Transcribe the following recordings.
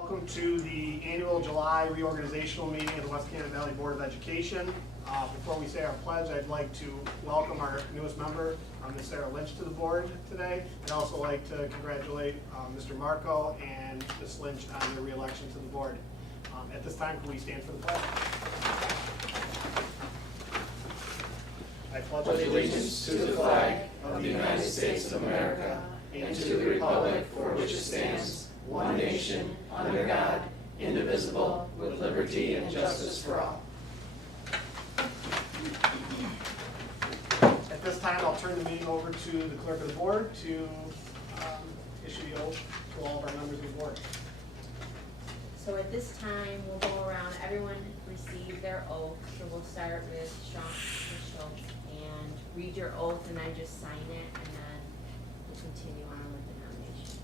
Welcome to the annual July reorganizational meeting of the West Canada Valley Board of Education. Before we say our pledge, I'd like to welcome our newest member, Ms. Sarah Lynch, to the board today. I'd also like to congratulate Mr. Marco and Ms. Lynch on their re-election to the board. At this time, can we stand for the pledge? I pledge allegiance to the flag of the United States of America and to the republic for which it stands, one nation, under God, indivisible, with liberty and justice for all. At this time, I'll turn the meeting over to the clerk of the board to issue the oath to all of our members of the board. So at this time, we'll go around, everyone receive their oath, so we'll start with Sean Schultz and read your oath and then just sign it and then we'll continue on with the nomination.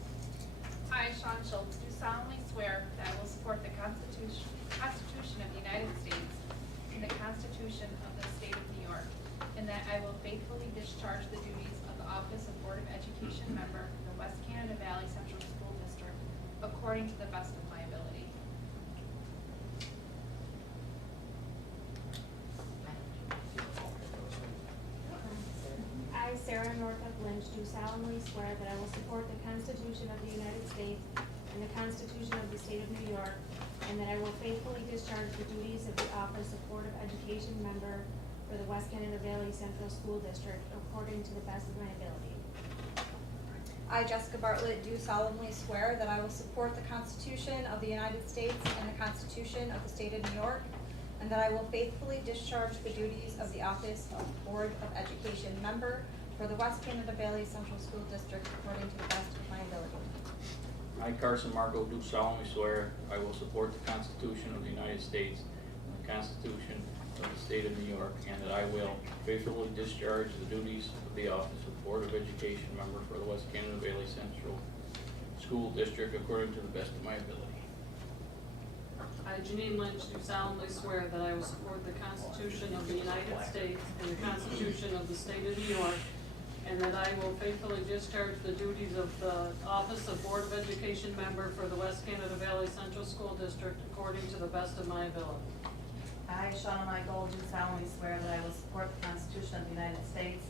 I, Sean Schultz, do solemnly swear that I will support the Constitution of the United States and the Constitution of the State of New York, and that I will faithfully discharge the duties of the Office of Board of Education Member for the West Canada Valley Central School District according to the best of my ability. I, Sarah Northup Lynch, do solemnly swear that I will support the Constitution of the United States and the Constitution of the State of New York, and that I will faithfully discharge the duties of the Office of Board of Education Member for the West Canada Valley Central School District according to the best of my ability. I, Jessica Bartlett, do solemnly swear that I will support the Constitution of the United States and the Constitution of the State of New York, and that I will faithfully discharge the duties of the Office of Board of Education Member for the West Canada Valley Central School District according to the best of my ability. I, Carson Marco, do solemnly swear I will support the Constitution of the United States and the Constitution of the State of New York, and that I will faithfully discharge the duties of the Office of Board of Education Member for the West Canada Valley Central School District according to the best of my ability. I, Janine Lynch, do solemnly swear that I will support the Constitution of the United States and the Constitution of the State of New York, and that I will faithfully discharge the duties of the Office of Board of Education Member for the West Canada Valley Central School District according to the best of my ability. I, Shauna Michael, do solemnly swear that I will support the Constitution of the United States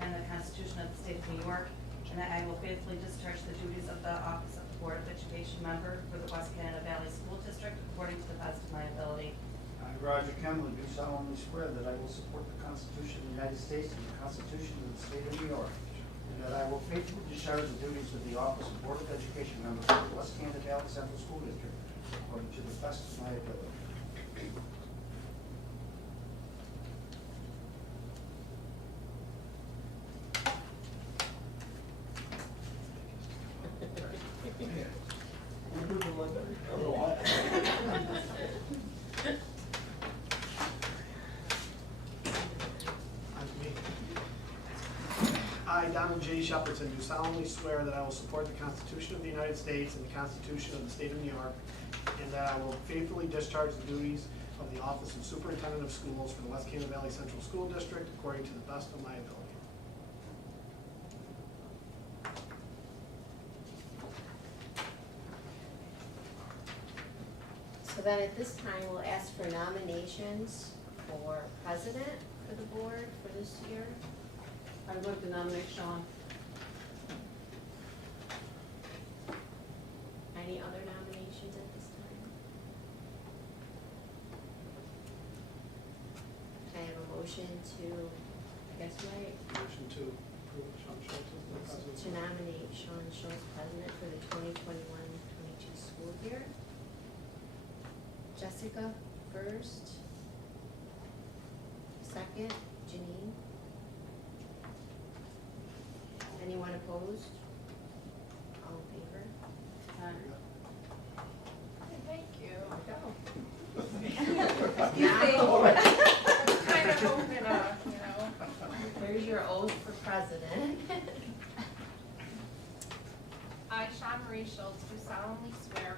and the Constitution of the State of New York, and that I will faithfully discharge the duties of the Office of the Board of Education Member for the West Canada Valley School District according to the best of my ability. I, Roger Kemlin, do solemnly swear that I will support the Constitution of the United States and the Constitution of the State of New York, and that I will faithfully discharge the duties of the Office of Board of Education Member for the West Canada Valley Central School District according to the best of my ability. I, Donald J. Shepardson, do solemnly swear that I will support the Constitution of the United States and the Constitution of the State of New York, and that I will faithfully discharge the duties of the Office of Superintendent of Schools for the West Canada Valley Central School District according to the best of my ability. So then at this time, we'll ask for nominations for president for the board for this year. I would like to nominate Sean. Any other nominations at this time? Can I have a motion to, I guess, right, Motion to approve Sean Schultz as the president. to nominate Sean Schultz president for the 2021-22 school year. Jessica first. Second, Janine. Anyone opposed? All in favor? Thank you. Now, Kind of hoping, you know. there's your oath for president. I, Sean Marie Schultz, do solemnly swear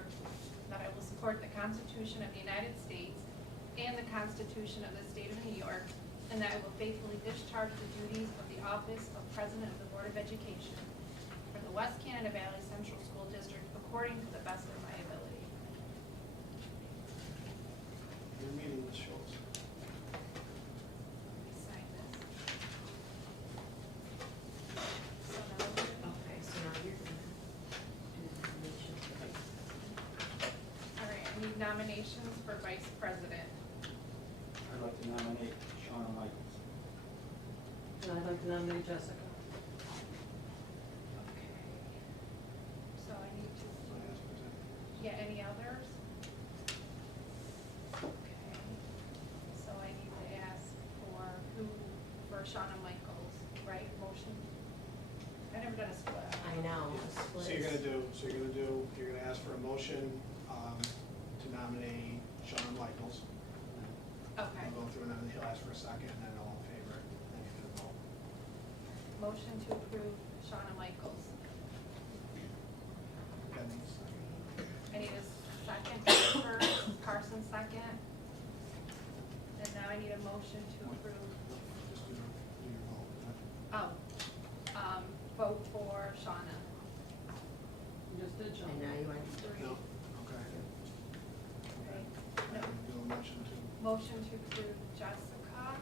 that I will support the Constitution of the United States and the Constitution of the State of New York, and that I will faithfully discharge the duties of the Office of President of the Board of Education for the West Canada Valley Central School District according to the best of my ability. your meeting, Ms. Schultz. Sign this. So now, Okay, so now you're gonna do the nomination for vice president. all right, I need nominations for vice president. I'd like to nominate Shauna Michaels. And I'd like to nominate Jessica. Okay. So I need to, Vice President. yeah, any others? Okay. So I need to ask for Shauna Michaels, right, motion? I never done a split. I know, a split. So you're gonna ask for a motion, to nominate Shauna Michaels. Okay. I'll go through and then he'll ask for a second and then all in favor, and then you can vote. Motion to approve Shauna Michaels. That needs a second. I need a second first, Carson second. And now I need a motion to approve, Just do your vote. vote for Shauna. You just did, John. And now you want to. No, okay. Okay. No. Do a motion to, Motion to approve Jessica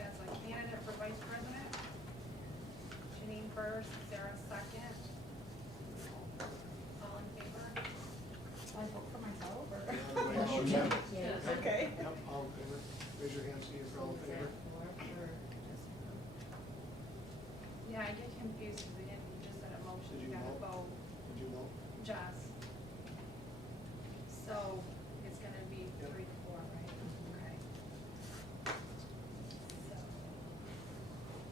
as a candidate for vice president. Janine first, Sarah second. All in favor? I vote for myself, or? everybody else? Yeah. Yeah. Yes. Okay. Yep, all in favor. Raise your hand, so you're all in Is that favor. four for Jessica? Yeah, I get confused because we didn't, you just said a motion, Did you you gotta vote? vote Did you vote? Jess. So it's gonna be Yep. 3-4, right? Okay. So,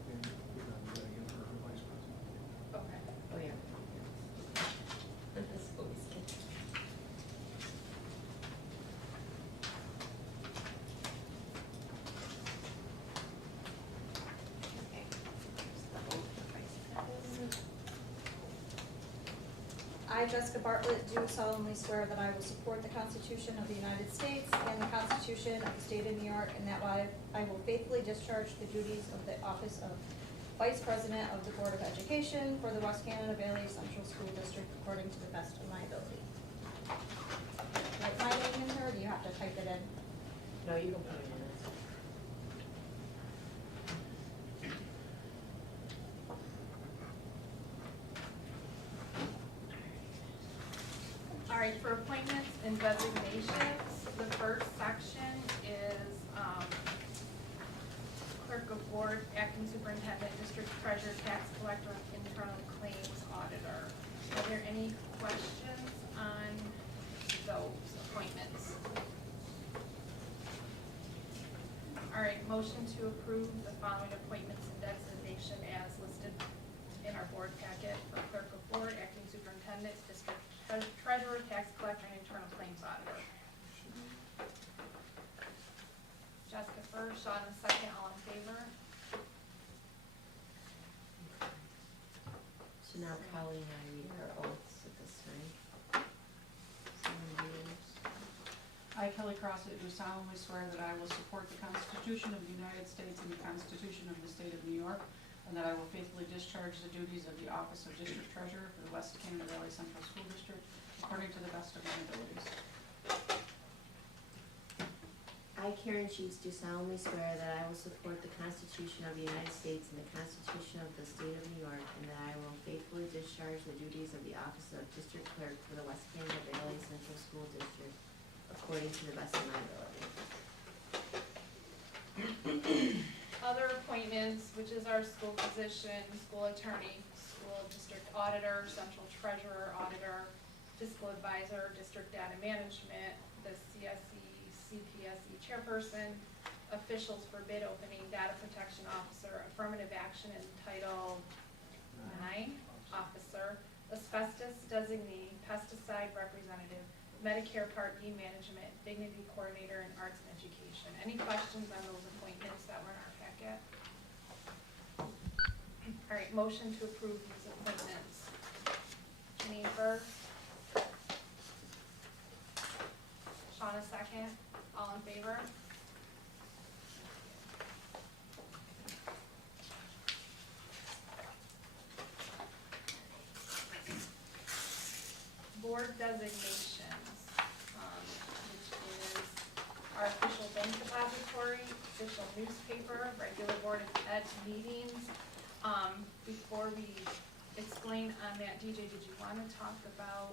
You're gonna give her vice president. okay. Oh, yeah. That's always good. Okay. Here's the vote for vice president. I, Jessica Bartlett, do solemnly swear that I will support the Constitution of the United States and the Constitution of the State of New York, and that I will faithfully discharge the duties of the office of Vice President of the Board of Education for the West Canada Valley Central School District according to the best of my ability. Write my name in there, or do you have to type it in? No, you can put it in. It's- All right, for appointments and designations, the first section is clerk of board, acting superintendent, district treasurer, tax collector, internal claims auditor. Are there any questions on those appointments? All right, motion to approve the following appointments and designation as listed in our board packet for clerk of board, acting superintendent, district treasurer, tax collector, and internal claims auditor. Jessica first, Sean second, all in favor? So now Colleen and I read our oaths at this time. Someone read yours? I, Kelly Crossett, do solemnly swear that I will support the Constitution of the United States and the Constitution of the State of New York, and that I will faithfully discharge the duties of the office of District Treasurer for the West Canada Valley Central School District according to the best of my abilities. I, Karen Sheets, do solemnly swear that I will support the Constitution of the United States and the Constitution of the State of New York, and that I will faithfully discharge the duties of the office of District Clerk for the West Canada Valley Central School District according to the best of my ability. Other appointments, which is our school physician, school attorney, school district auditor, central treasurer, auditor, fiscal advisor, district data management, the CSE, CPSE chairperson, officials for bid opening, data protection officer, affirmative action and Title IX officer, asbestos designee, pesticide representative, Medicare Part D management, dignity coordinator, and arts and education. Any questions on those appointments that were in our packet? All right, motion to approve these appointments. Janine first. Shauna second. All in favor? Board designations, which is our official bank explain on that, DJ, did you wanna talk about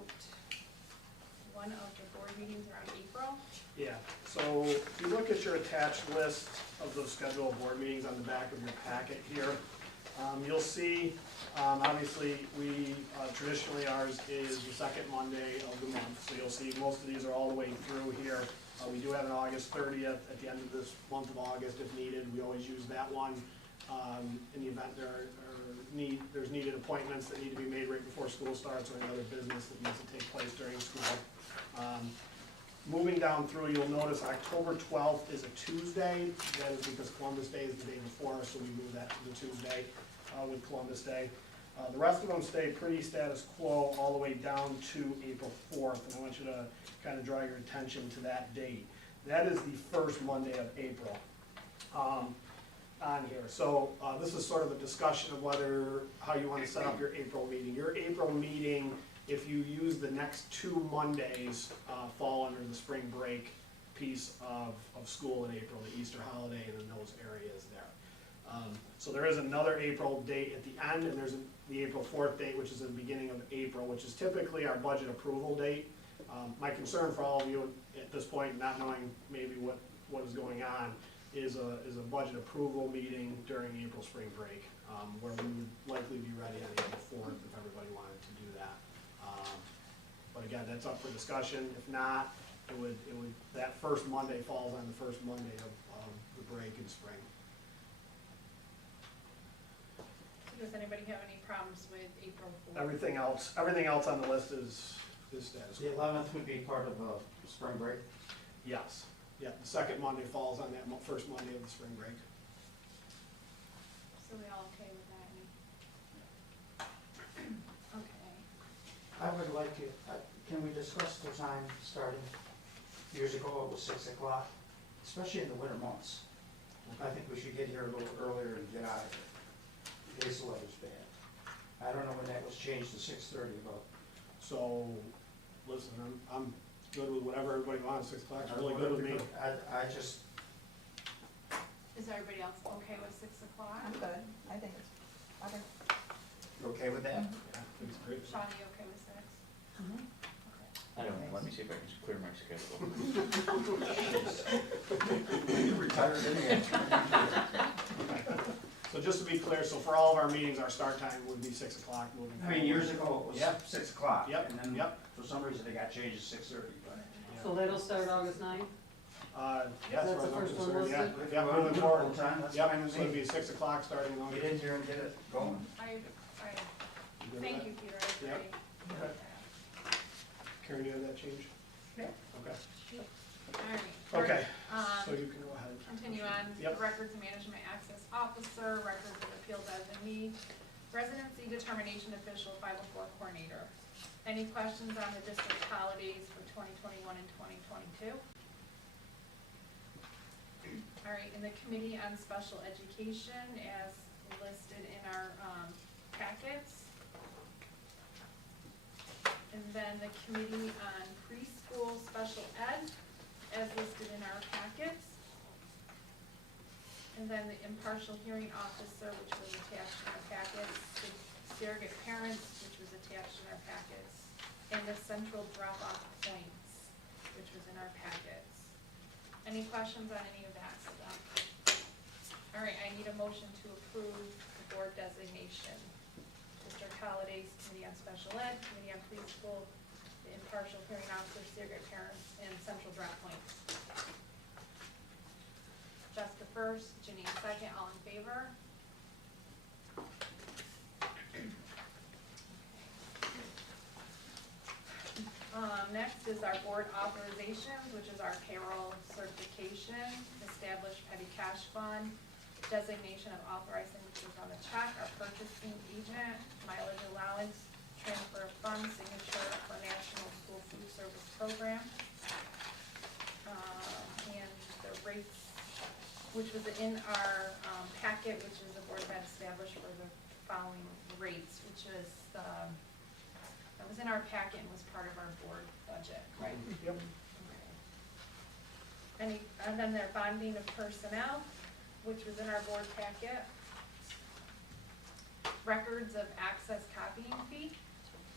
one of the board meetings around April? Yeah, so if you look at your attached list of those scheduled board meetings on the back of your packet here, you'll see, obviously, we, traditionally ours is the second Monday of the month, so you'll see most of these are all the way through here. We do have an August 30th at the end of this month of August if needed. We always use that one. In the event there's needed appointments that need to be made right before school starts or any other business that needs to take place during school. Moving down through, you'll notice October 12th is a Tuesday. That is because Columbus Day is the day before, so we move that to the Tuesday with Columbus Day. The rest of them stay pretty status quo all the way down to April 4th, and I want you to kind of draw your attention to that date. That is the first Monday of April on here. So this is sort of a discussion of how you want to set up your April meeting. Your April meeting, if you use the next 2 Mondays, fall under the spring break piece of school in April, the Easter holiday and in those areas there. So there is another April date at the end, and there's the April 4th date, which is the beginning of April, which is typically our budget approval date. My concern for all of you at this point, not knowing maybe what is going on, is a budget approval meeting during April spring break, where we would likely be ready on April 4th if everybody wanted to do that. But again, that's up for discussion. If not, that first Monday falls on the first Monday of the break in spring. Does anybody have any problems with April 4th? Everything else on the list is status The quo. 11th would be part of spring break. Yes, yeah, the second Monday falls on that first Monday of the spring break. So we all okay with that? Okay. I would like to, can we discuss the time starting? Years ago, it was 6 o'clock, especially in the winter months. I think we should get here a little earlier and get out of here. In case the weather's bad. I don't know when that was changed to 6:30, but. So, listen, I'm good with whatever everybody wants. 6 o'clock is really good with me. I just, Is everybody else okay with 6 o'clock? I'm good, I think it's, okay. you okay with that? Yeah, it's great. Sean, you okay with 6? I don't know, let me see if I can clear my schedule. You retired anyway. So just to be clear, so for all of our meetings, our start time would be 6 o'clock moving I forward. mean, years ago, it was Yeah. 6 o'clock. Yep, And then, yep. for some reason, they got changed to 6:30, but. So that'll start August 9th? Yes, That's as the far as I'm first one concerned, yeah. listed? Yeah, Well, moving forward. full time, that's Yep, fine with so it'd me. be 6 o'clock starting on. Get in here and get it going. I, You good with thank that? you, Peter, I Yep. agree. Okay. Karen, you have that change? Yeah. Okay. All right. Okay, so Um, you can go ahead. continue on, the Yep. Records Management Access Officer, Records of Appeal Designee, Residency Determination Official, 504 Coordinator. Any questions on the district holidays for 2021 and 2022? All right, in the Committee on Special Education, as listed in our packets. And then the Committee on Preschool Special Ed, as listed in our packets. And then the Impartial Hearing Officer, which was attached in our packets, the Surrogate Parents, which was attached in our packets, and the Central Drop-Off Points, which was in our packets. Any questions on any of that stuff? All right, I need a motion to approve the board designation. District Holidays, Committee on Special Ed, Committee on Preschool, the Impartial Hearing Officer, Surrogate Parents, and Central Drop Points. Jessica first, Janine second, all in favor? Next is our board authorizations, which is our payroll certification, established petty cash fund, designation of authorized signatures on the check, our purchasing agent, mileage allowance, transfer of funds, signature for National School Food Service Program. And the rates, which was in our packet, which is the board had established for the following rates, which is that was in our packet and was part of our board budget, right? Yep. Okay. And then their bonding of personnel, which was in our board packet. records of access copying fee,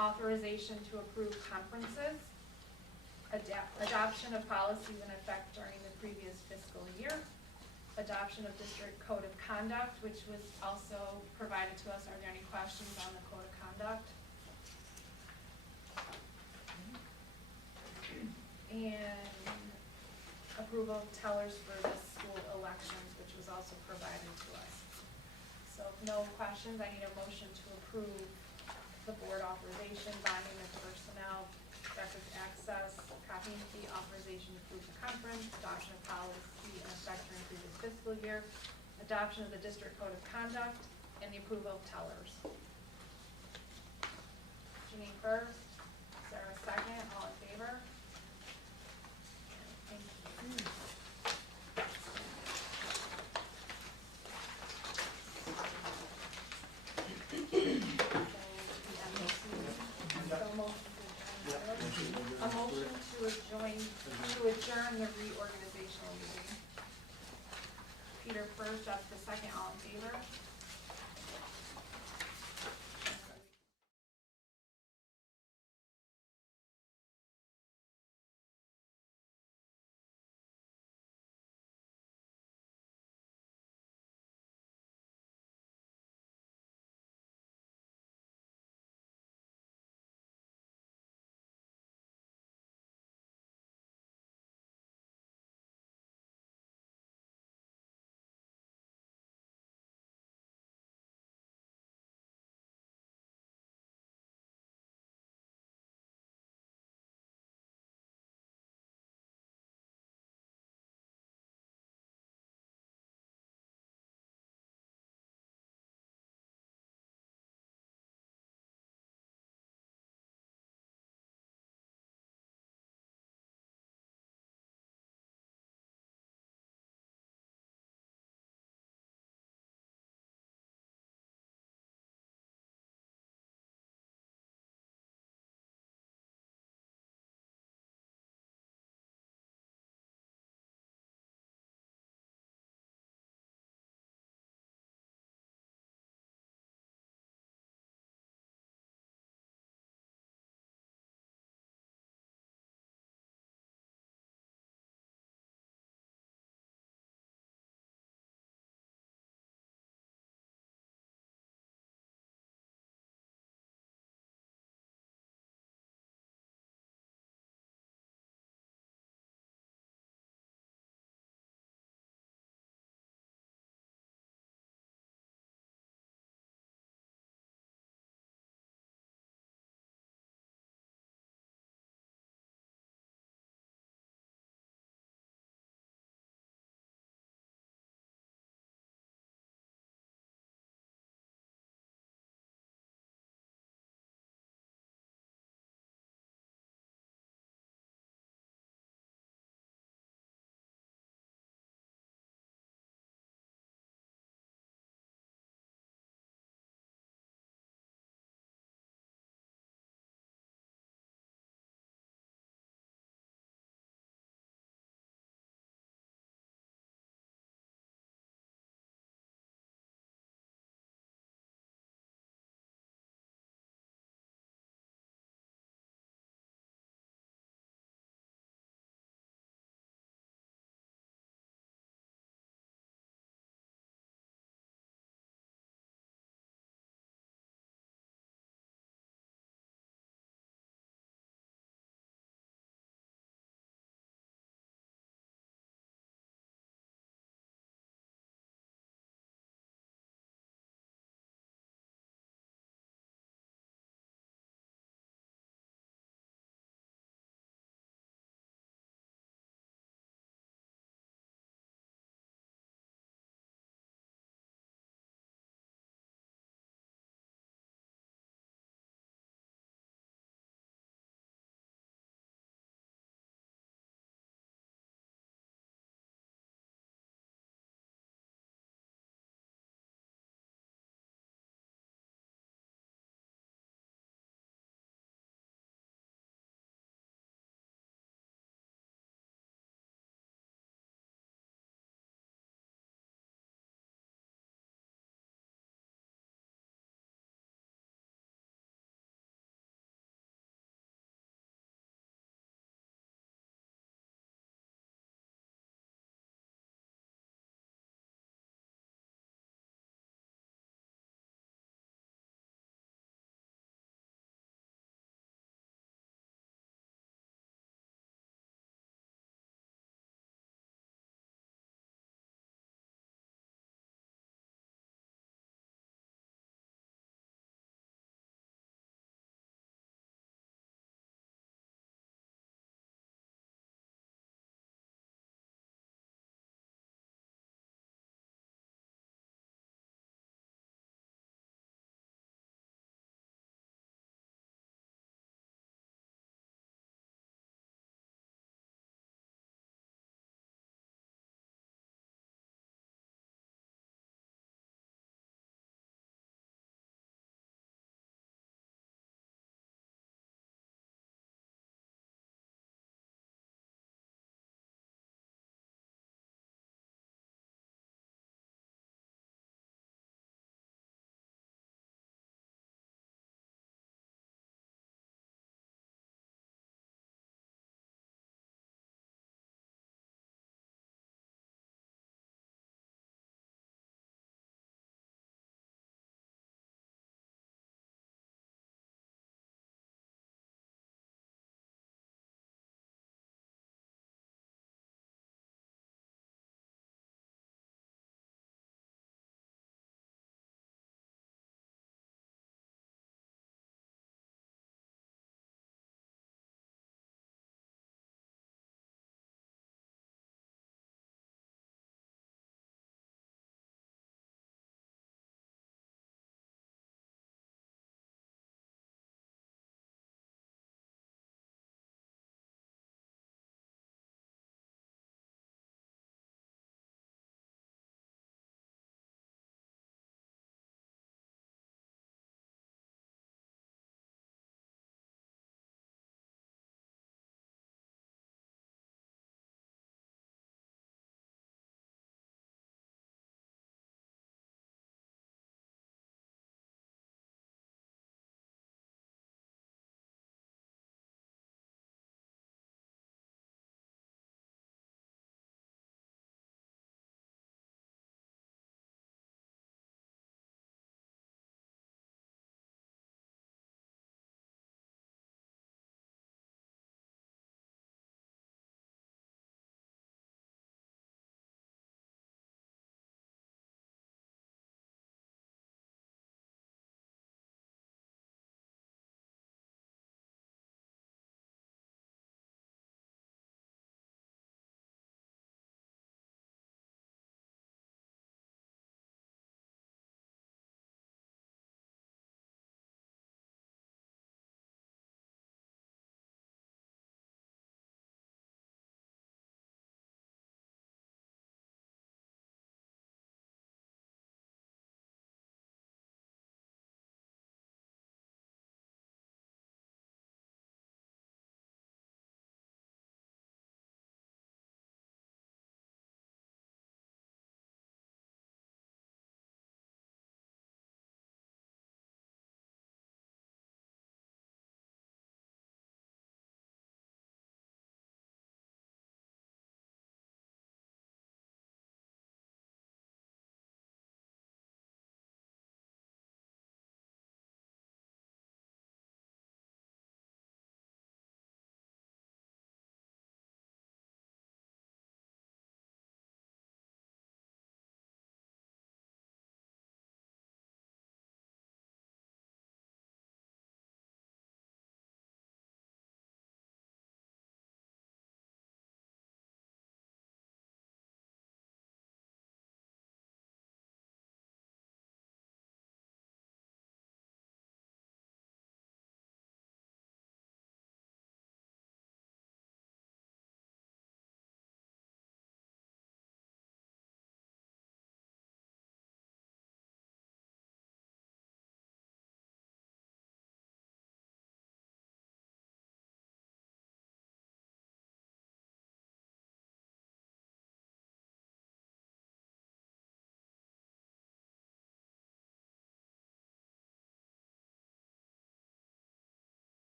authorization to approve conferences, adoption of policies in effect during the previous fiscal year, adoption of district code of conduct, which was also provided to us. Are there any questions on the code of conduct? And approval of tellers for the school elections, which was also provided to us. So if no questions, I need a motion to approve the board authorization, binding of personnel, records access, copying fee, authorization to approve the conference, adoption of policy in effect during previous fiscal year, adoption of the district code of conduct, and the approval of tellers. Janine first, Sarah second, all in favor? Thank you. A motion to adjourn the reorganizational meeting. Peter first, Jessica second, all in favor?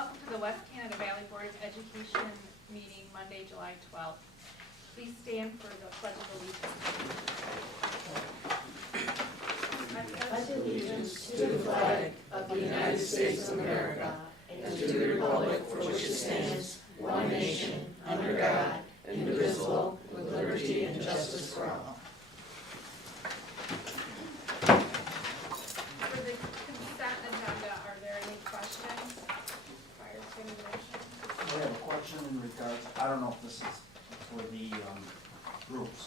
Welcome to the West Canada Valley Board of Education meeting Monday, July 12th. Please stand for the Pledge of Allegiance. I pledge allegiance to the flag of the United States of America and to the republic for which it stands, one nation, under God, indivisible, with liberty and justice for all. For the consent agenda, are there any questions prior to any motion? I have a question in regards, I don't know if this is for the groups.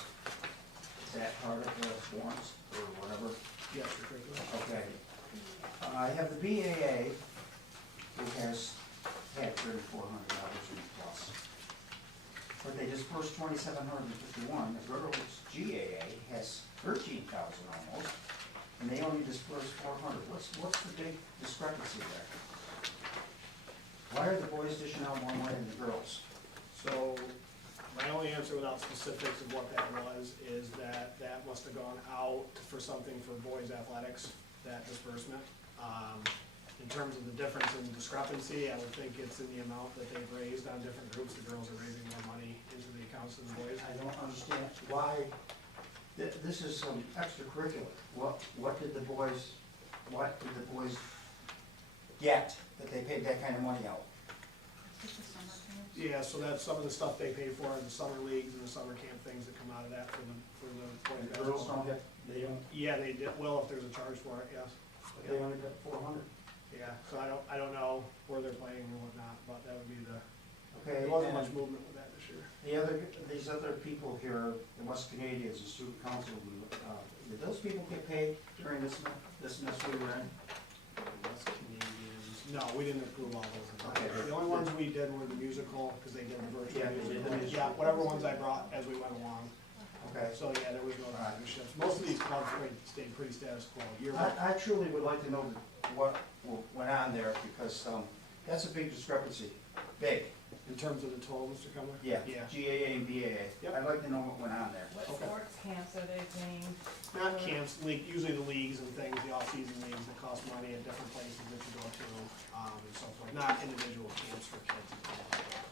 Is that part of the forms or whatever? Yes, you're correct. Okay. I have the BAA, who has had $3,400 in plus. But they dispersed $2,751. The girls' GAA has $13,000 almost, and they only dispersed $400. What's the big discrepancy there? Why are the boys dishing out more money than the girls? So, my only answer without specifics of what that was is that that must have gone out for something for boys' athletics, that disbursement. In terms of the difference in discrepancy, I would think it's in the amount that they've raised on different groups. The girls are raising more money into the accounts than the boys. I don't understand why, this is some extracurricular. What did the boys get that they paid that kind of money out? Yeah, so that's some of the stuff they pay for in the summer leagues and the summer camp things that come out of that for the boys. The girls don't get, they don't, Yeah, they did, well, if there's a charge for it, yes. but they only got 400. Yeah, so I don't know where they're playing and whatnot, but that would be Okay, there wasn't and much movement with that this year. these other people here, the West Canadians, the student council, did those people get paid during this semester we were in? West Canadians, no, we didn't approve all those. Okay. The only ones we did were the musical, because they did the virtual Yeah, they did musical. the musical. Yeah, whatever ones I brought as we went along. Okay. So, yeah, there was no Alright. memberships. Most of these clubs stayed pretty status quo. Year I truly would like to know what went on there, because that's a big discrepancy, big. in terms of the total, Mr. Cumler? Yeah, Yeah. GAA and BAA. Yep. I'd like to know what went on there. What Okay. sports camps are they paying? Not camps, usually the leagues and things, the off-season leagues that cost money at different places that you go to, and so forth, not individual camps for kids and things like that.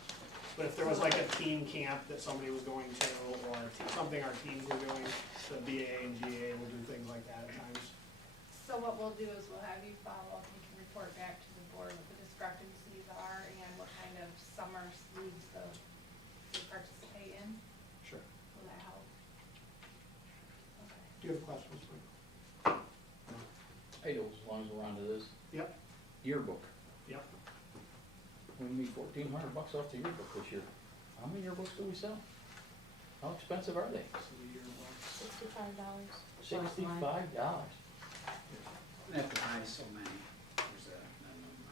But if there was like a team camp that somebody was going to, or something our teams were doing, the BAA and GAA will do things like that at times. So what we'll do is we'll have you follow up, and you can report back to the board what the discrepancies are and what kind of summer leagues they participate in. Sure. Will that help? Okay. Do you have questions, Mike? I do, as long as we're on to this. Yep. Yearbook. Yep. We made $1,400 off the yearbook this year. How many yearbooks do we sell? How expensive are they? So the year was- $65. $65. You have to buy so many. There's a minimum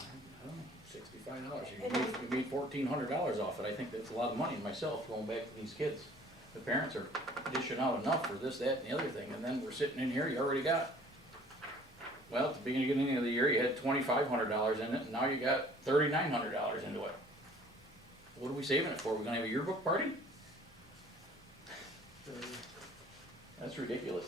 I don't know, $65. You made $1,400 off it. I think that's a lot of money myself, going back to these kids. The parents are dishing out enough for this, that, and the other thing, and then we're sitting in here, you already got, well, at the beginning of the year, you had $2,500 in it, and now you got $3,900 into it. What are we saving it for? We're gonna have a yearbook party? That's ridiculous.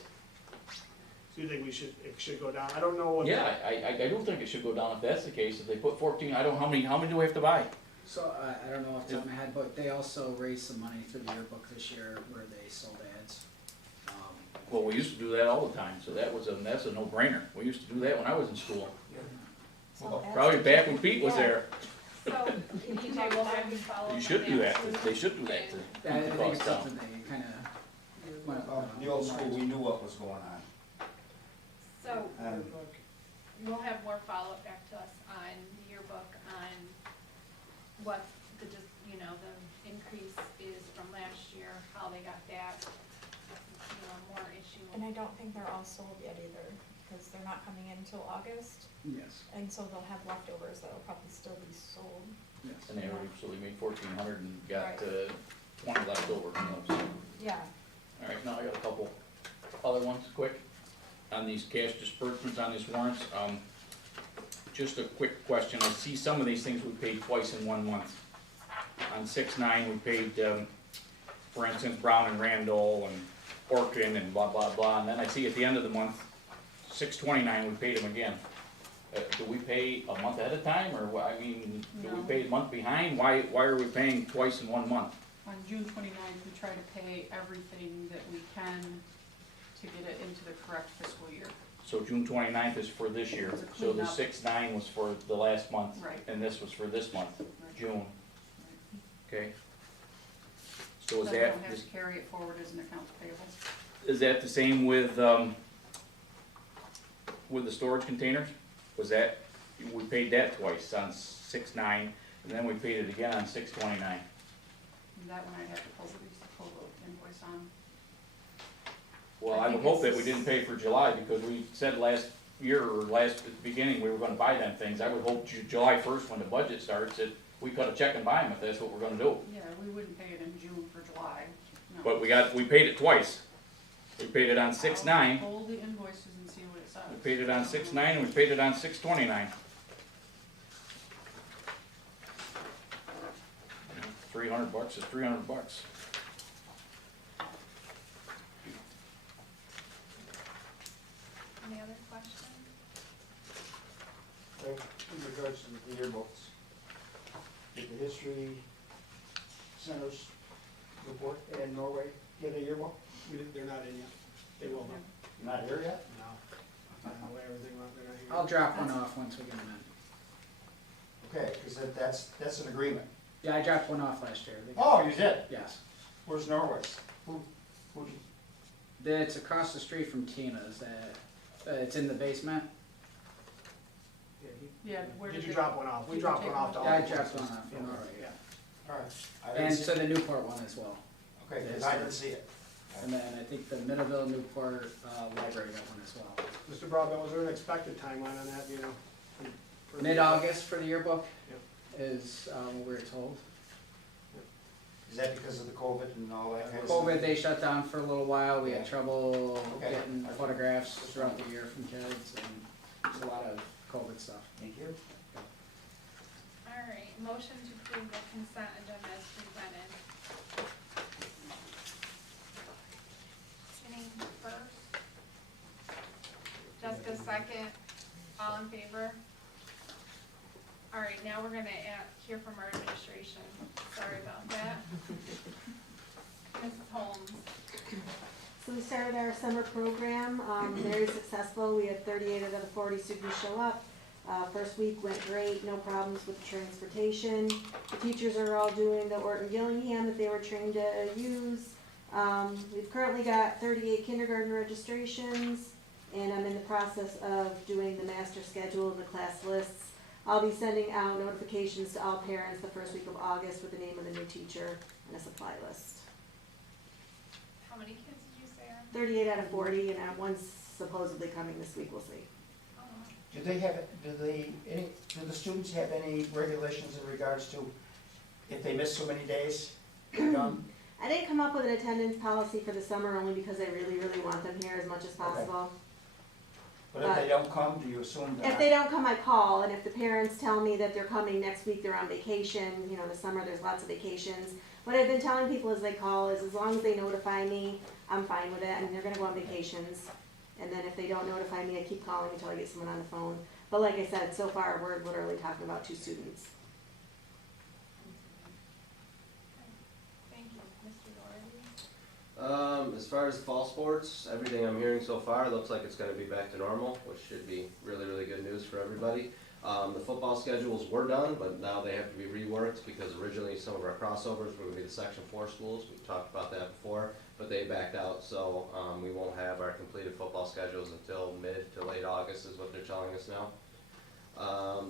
So you think it should go down? I don't know what. Yeah, I do think it should go down if that's the case. If they put 14, I don't, how many do we have to buy? So, I don't know off the top of my head, but they also raised some money through the yearbook this year where they sold ads. Well, we used to do that all the time, so that's a no-brainer. We used to do that when I was in school. Probably back when Pete was there. So, EJ will have you follow up. You on should do that, too. they should do that to I keep the think cost it's down. something they kinda went. The old school, we knew what was going on. So, And we'll have more follow-up back to us on the yearbook, on what the increase is from last year, how they got that, more issue. And I don't think they're all sold yet either, because they're not coming in until August, Yes, and so they'll have leftovers that'll probably still be sold. yes. And they already, so they made 1,400 and got Right. 20 left over, who knows? Yeah. All right, now I got a couple other ones, quick, on these cash disbursements on these warrants. Just a quick question, I see some of these things we paid twice in 1 month. On 6/9, we paid, for instance, Brown and Randall and Orkin and blah, blah, blah, and then I see at the end of the month, 6/29, we paid them again. do we pay a month at a time, or what, I mean, do we No. pay a month behind? Why are we paying twice in 1 month? On June 29th, we try to pay everything that we can to get it into the correct fiscal year. So June 29th is for this year, It's a so the cleanup. 6/9 was for the last month. Right. And this was for this month, Right. June, Right. okay? So is So we that, don't have to carry it forward as an accounts payable. is that the same with the storage containers? Was that, we paid that twice, on 6/9, and then we paid it again on 6/29. And that one I'd have to pull the invoice on. Well, I I would think hope it's that we just- didn't pay for July, because we said last year, or at the beginning, we were gonna buy them things. I would hope July 1st, when the budget starts, that we cut a check and buy them, if that's what we're gonna do. Yeah, we wouldn't pay it in June for July, no. But we paid it twice. We paid it on 6/9, I'll pull the invoices and see what it says. we paid it on 6/9, and we paid it on 6/29. $300 is $300. Any other questions? In regards to the yearbooks, did the history centers report in Norway get a yearbook? They're not in yet. They will be. You're not here yet? No. I don't know where everything went, they're not here. I'll drop one off once we get them in. Okay, because that's an agreement. Yeah, I dropped one off last year. Oh, you did? Yes. Where's Norway's? Who did It's across the street from Tina's, it's in the basement. Yeah, Yeah, where Did did you they- drop one off? We did you dropped take one off to all. Yeah, I of them. dropped one off, yeah, all right, Yeah. all right. I didn't And see to it. the Newport one as well. Okay, because I didn't see it. And then I think the Middleville Newport Library got one as well. Mr. Broadbent, was there an expected timeline on that, you know? for the- Mid-August for the yearbook Yep. is what we were told. Is that because of the COVID and all that kind of stuff? COVID, they shut down for a little while, we had trouble Okay. getting photographs throughout the year from kids, and there's a lot of COVID stuff. Thank you. All right, motion to approve the consent agenda as presented. Jenny first. Jessica second. All in favor? All right, now we're gonna hear from our administration. Sorry about that. Mrs. Holmes. So we started our summer program, very successful. We had 38 out of the 40 students show up. First week went great, no problems with transportation. The teachers are all doing the Orton Gillingham that they were trained to use. We've currently got 38 kindergarten registrations, and I'm in the process of doing the master schedule and the class lists. I'll be sending out notifications to all parents the first week of August with the name of the new teacher and a supply list. How many kids did you say are? 38 out of 40, and one's supposedly coming this week, we'll see. Oh, Do the students have any regulations in regards to if they miss so many days, they're done? I didn't come up with an attendance policy for the summer only because I really, really want them here as much as possible. But if they don't come, do you assume that? If they don't come, I call, and if the parents tell me that they're coming next week, they're on vacation, you know, the summer, there's lots of vacations. What I've been telling people as they call is as long as they notify me, I'm fine with it, and they're gonna go on vacations. And then if they don't notify me, I keep calling until I get someone on the phone. But like I said, so far, we're literally talking about 2 students. thank you. Mr. Doherty? As far as fall sports, everything I'm hearing so far looks like it's gonna be back to normal, which should be really, really good news for everybody. The football schedules were done, but now they have to be reworked because originally some of our crossovers were gonna be the Section 4 schools. We've talked about that before, but they backed out, so we won't have our completed football schedules until mid to late August is what they're telling us now.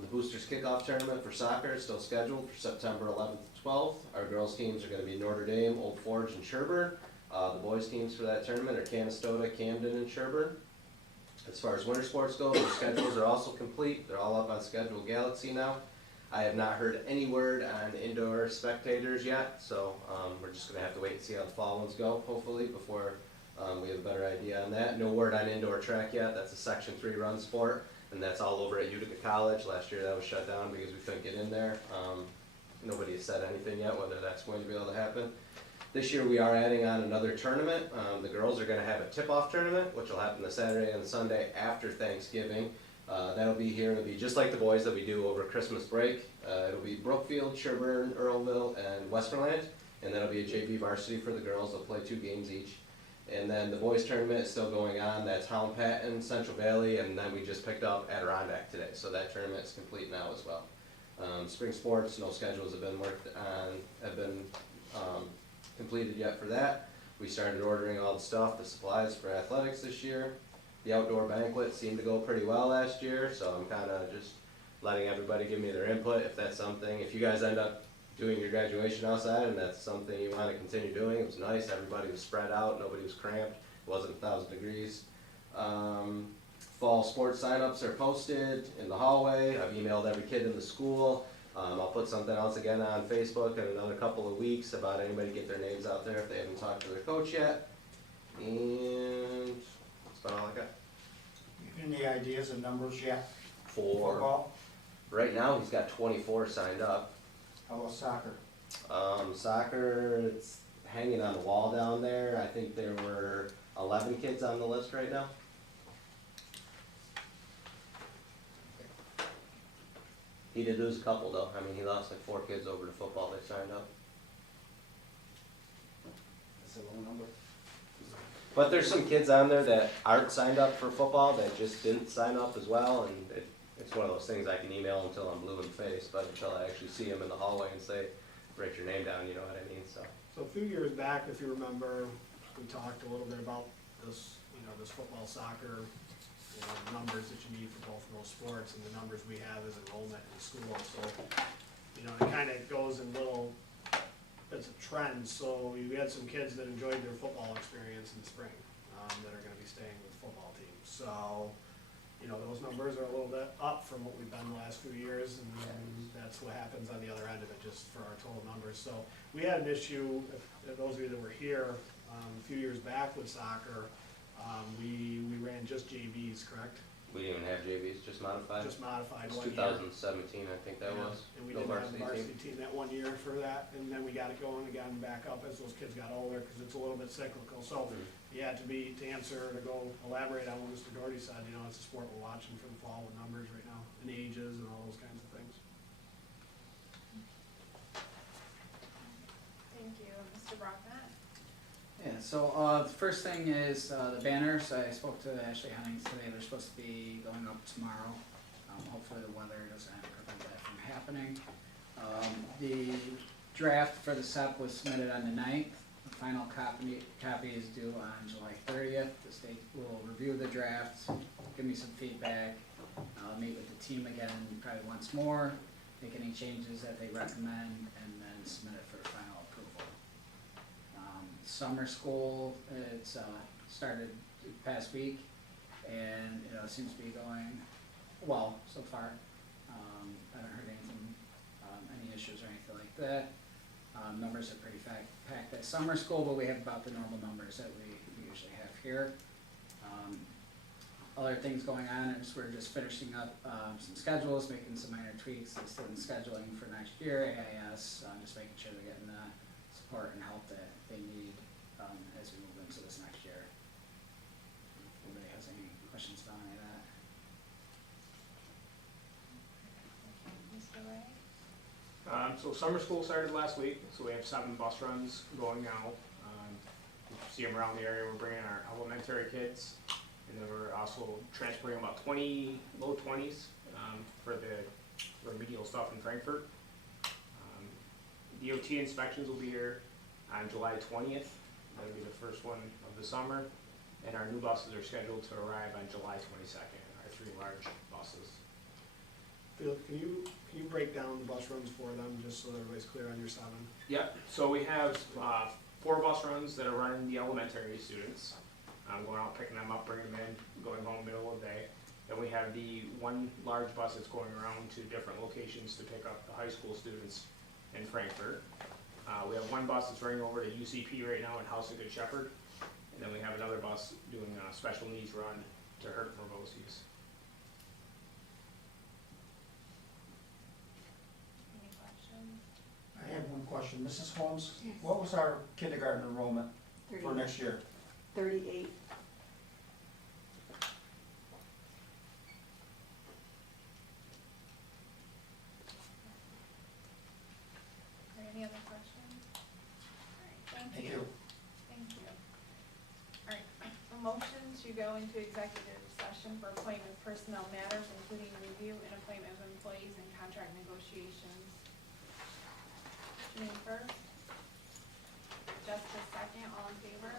The Boosters Kickoff Tournament for soccer is still scheduled for September 11th to 12th. Our girls' teams are gonna be Notre Dame, Old Forge, and Sherburne. The boys' teams for that tournament are Canastota, Camden, and Sherburne. As far as winter sports go, the schedules are also complete. They're all up on Schedule Galaxy now. I have not heard any word on indoor spectators yet, so we're just gonna have to wait and see how the fall ones go, hopefully, before we have a better idea on that. No word on indoor track yet. That's a Section 3 run sport, and that's all over at Utica College. Last year that was shut down because we couldn't get in there. Nobody has said anything yet whether that's going to be able to happen. This year we are adding on another tournament. The girls are going to have a tip-off tournament, which will happen the Saturday and the Sunday after Thanksgiving. That'll be here, it'll be just like the boys that we do over Christmas break. It'll be Brookfield, Sherburne, Earlville, and Westerland, and then it'll be a JV varsity for the girls, they'll play 2 games each. And then the boys tournament is still going on, that's Holland Patton, Central Valley, and then we just picked up Adirondack today, so that tournament is complete now as well. Spring sports, no schedules have been completed yet for that. We started ordering all the stuff, the supplies for athletics this year. The outdoor banquet seemed to go pretty well last year, so I'm kinda just letting everybody give me their input if that's something. If you guys end up doing your graduation outside and that's something you wanna continue doing, it was nice, everybody was spread out, nobody was cramped, it wasn't 1,000 degrees. Fall sports signups are posted in the hallway, I've emailed every kid in the school. I'll put something else again on Facebook in another couple of weeks about anybody get their names out there if they haven't talked to their coach yet. And that's about all I got. Any ideas and numbers yet? For Football? right now, he's got 24 signed up. How about soccer? Soccer, it's hanging on the wall down there. I think there were 11 kids on the list right now. He did lose a couple though. I mean, he lost like 4 kids over to football that signed up. That's a low number. But there's some kids on there that aren't signed up for football that just didn't sign up as well, and it's one of those things I can email until I'm blue in the face, but until I actually see them in the hallway and say, write your name down, you know what I mean, so. So a few years back, if you remember, we talked a little bit about this, this football, soccer, the numbers that you need for both of those sports and the numbers we have as enrollment in the school. So, it kind of goes in little, it's a trend. So we had some kids that enjoyed their football experience in the spring that are going to be staying with the football team. So, those numbers are a little bit up from what we've been the last few years, and that's what happens on the other end of it, just for our total numbers. So we had an issue, if those of you that were here a few years back with soccer, we ran just JVs, correct? We didn't even have JVs, just modified. Just modified It's one year. 2017, I think that was. And we No didn't have the varsity varsity team that one year for that, and then we got it going again back up as those kids got older, because it's a little bit cyclical. So, yeah, to answer, to go elaborate on what Mr. Doherty said, it's a sport we're watching for the fall with numbers right now, and ages and all those kinds of things. Thank you. Mr. Brockman? Yeah, so the first thing is the banners. I spoke to Ashley Hennings today. They're supposed to be going up tomorrow. Hopefully the weather doesn't prevent that from happening. The draft for the SEP was submitted on the 9th. The final copy is due on July 30th. The state will review the draft, give me some feedback, meet with the team again probably once more, make any changes that they recommend, and then submit it for final approval. Summer school, it's started the past week, and it seems to be going well so far. I haven't heard anything, any issues or anything like that. Numbers are pretty packed at summer school, but we have about the normal numbers that we usually have here. Other things going on is we're just finishing up some schedules, making some minor tweaks to student scheduling for next year, AIS, just making sure they're getting the support and help that they need as we move into this next year. If anybody has any questions about any of that? Mr. Ray? So summer school started last week, so we have 7 bus runs going now. You see them around the area. We're bringing our elementary kids, and then we're also transporting about 20, low 20s for the remedial stuff in Frankfurt. DOT inspections will be here on July 20th. That'll be the first one of the summer. And our new buses are scheduled to arrive on July 22nd, our 3 large buses. Phil, can you break down the bus runs for them, just so that everybody's clear on your 7? Yep, so we have 4 bus runs that are running the elementary students. Going out, picking them up, bringing them in, going home middle of the day. Then we have the 1 large bus that's going around to different locations to pick up the high school students in Frankfurt. We have 1 bus that's running over to UCP right now in House of Good Shepherd. And then we have another bus doing a special needs run to Hurt Morbosius. Any questions? I have one question. Mrs. Holmes, Yes. what was our kindergarten enrollment for next year? 38. to go into executive session for appointment personnel matters, including review and appointment of employees and contract negotiations. Janine first. Jessica second, all in favor?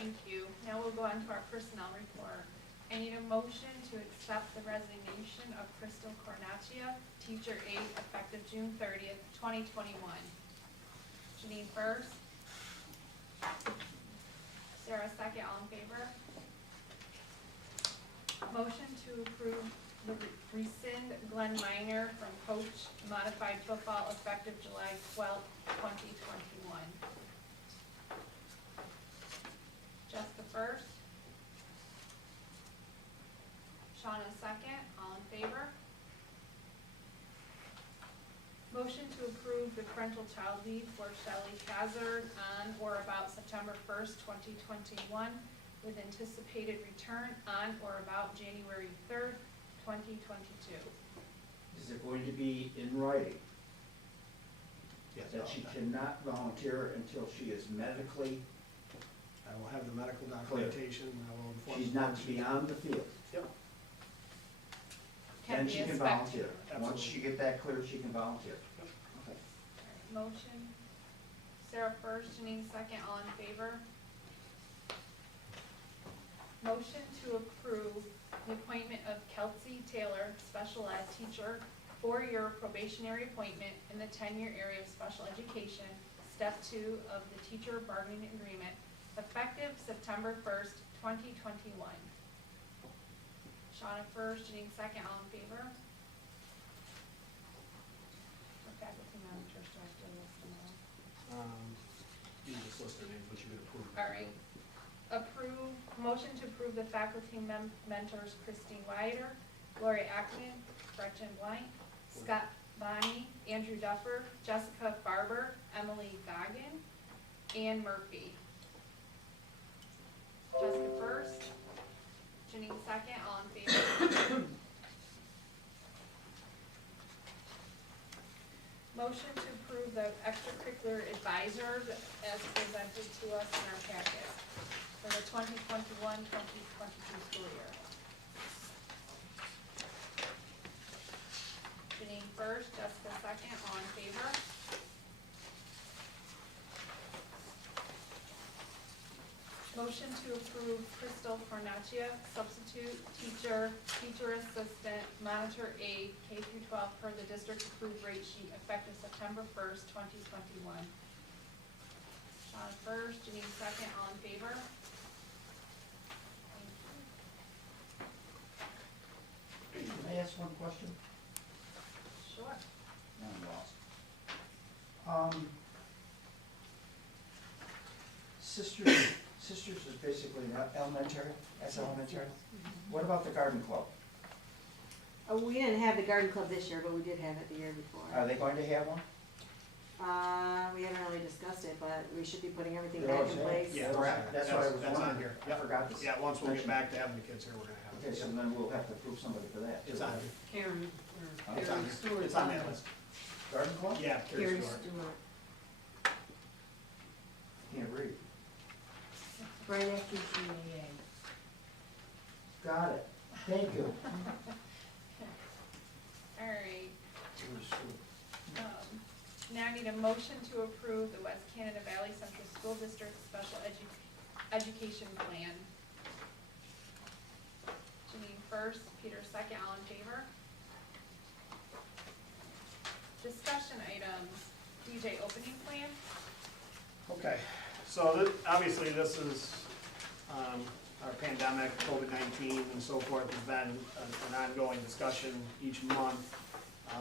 Thank you. Now we'll go on to our personnel report. I need a motion to accept the resignation of Crystal Cornacchia, teacher aide, effective June 30th, 2021. Janine first. Sarah second, all in favor? Motion to approve the rescind Glenn Minor from coach modified football effective July 12th, 2021. Jessica first. Shauna second, all in favor? Motion to approve the parental child leave for Shelley Hazard on or about September 1st, 2021, with anticipated return on or about January 3rd, 2022. Is it going to be in writing Yes. that she cannot volunteer until she is medically, I will have the medical documentation, and I will inform. she's not to be on the field? Yep. Can Then be she a can spectator. volunteer. Once Absolutely. she get that cleared, she can volunteer. Okay. Motion, Sarah first, Janine second, all in favor? Motion to approve the appointment of Kelsey Taylor, special ed teacher, 4-year probationary appointment in the 10-year area of special education, step 2 of the teacher bargaining agreement, effective September 1st, 2021. Shauna first, Janine second, all in favor? What faculty members do I have to list them all? You just list their names, but you can approve. All right. Approve, motion to approve the faculty mentors Christine Wider, Lori Ackman, Gretchen Blank, Scott Bonney, Andrew Duffer, Jessica Barber, Emily Goggin, Ann Murphy. Jessica first, Janine second, all in favor? Motion to approve the extracurricular advisors as presented to us in our packet for the 2021-2022 school year. Janine first, Jessica second, all in favor? Motion to approve Crystal Cornacchia, substitute teacher, teacher assistant, monitor aide, K-12 per the district approved rate sheet effective September 1st, 2021. Shauna first, Janine second, all in favor? Thank you. Can I ask one question? Sure. Now I'm lost. Sisters is basically elementary, that's elementary. What about the garden club? We didn't have the garden club this year, but we did have it the year before. Are they going to have one? We haven't really discussed it, but we should be putting everything They're back all in set? place. Yeah, Correct. That's what I was that's on wondering. here. I Yep. forgot this. Yeah, once we get back to having the kids here, we're gonna have it. Okay, so then we'll have to approve somebody for that. It's on here. Karen, or It's on Karen here. Stewart. It's on that list. Garden club? Yeah, Carrie Carrie Stewart. Stewart, Can't read. right after GAA. Got it. Thank you. All right. Now I need a motion to approve the West Canada Valley Central School District Special Education Plan. Janine first, Peter second, all in favor? Discussion items, DJ opening plan? Okay, so obviously this is, our pandemic, COVID-19 and so forth has been an ongoing discussion each month.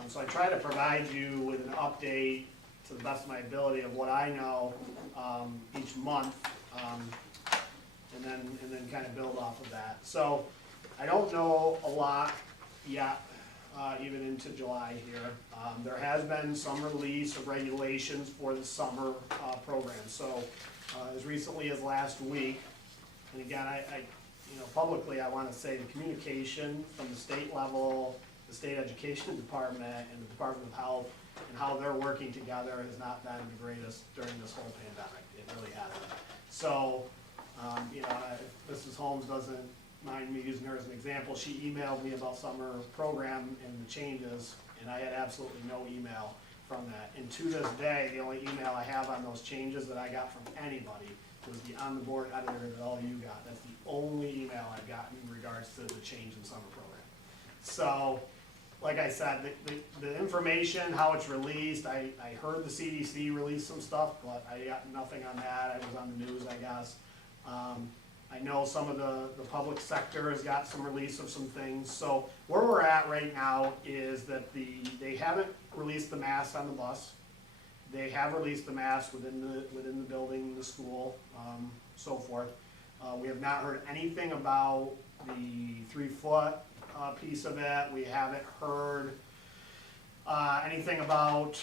So I try to provide you with an update to the best of my ability of what I know, each month, and then kind of build off of that. So I don't know a lot yet, even into July here. There has been some release of regulations for the summer program. So as recently as last week, and again, I publicly I want to say the communication from the state level, the state education department, and the Department of Health, and how they're working together has not been the greatest during this whole pandemic. It really hasn't. So, if Mrs. Holmes doesn't mind me using her as an example, she emailed me about summer program and the changes, and I had absolutely no email from that. And to this day, the only email I have on those changes that I got from anybody was the on the board editor that all you got. That's the only email I've gotten in regards to the change in summer program. So, like I said, the information, how it's released, I heard the CDC release some stuff, but I got nothing on that. I was on the news, I guess. I know some of the public sector has got some release of some things. So where we're at right now is that they haven't released the masks on the bus. They have released the masks within the building, the school, so forth. We have not heard anything about the 3-foot piece of it. We haven't heard anything about,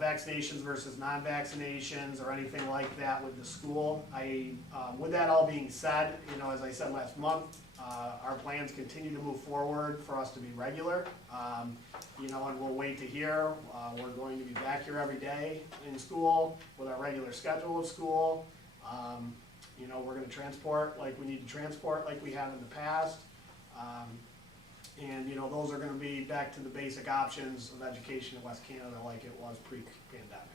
vaccinations versus non-vaccinations or anything like that with the school. With that all being said, as I said last month, our plans continue to move forward for us to be regular. And we'll wait to hear. We're going to be back here every day in school with our regular schedule of school. We're going to transport like we need to transport like we have in the past. And those are going to be back to the basic options of education in West Canada like it was pre-pandemic.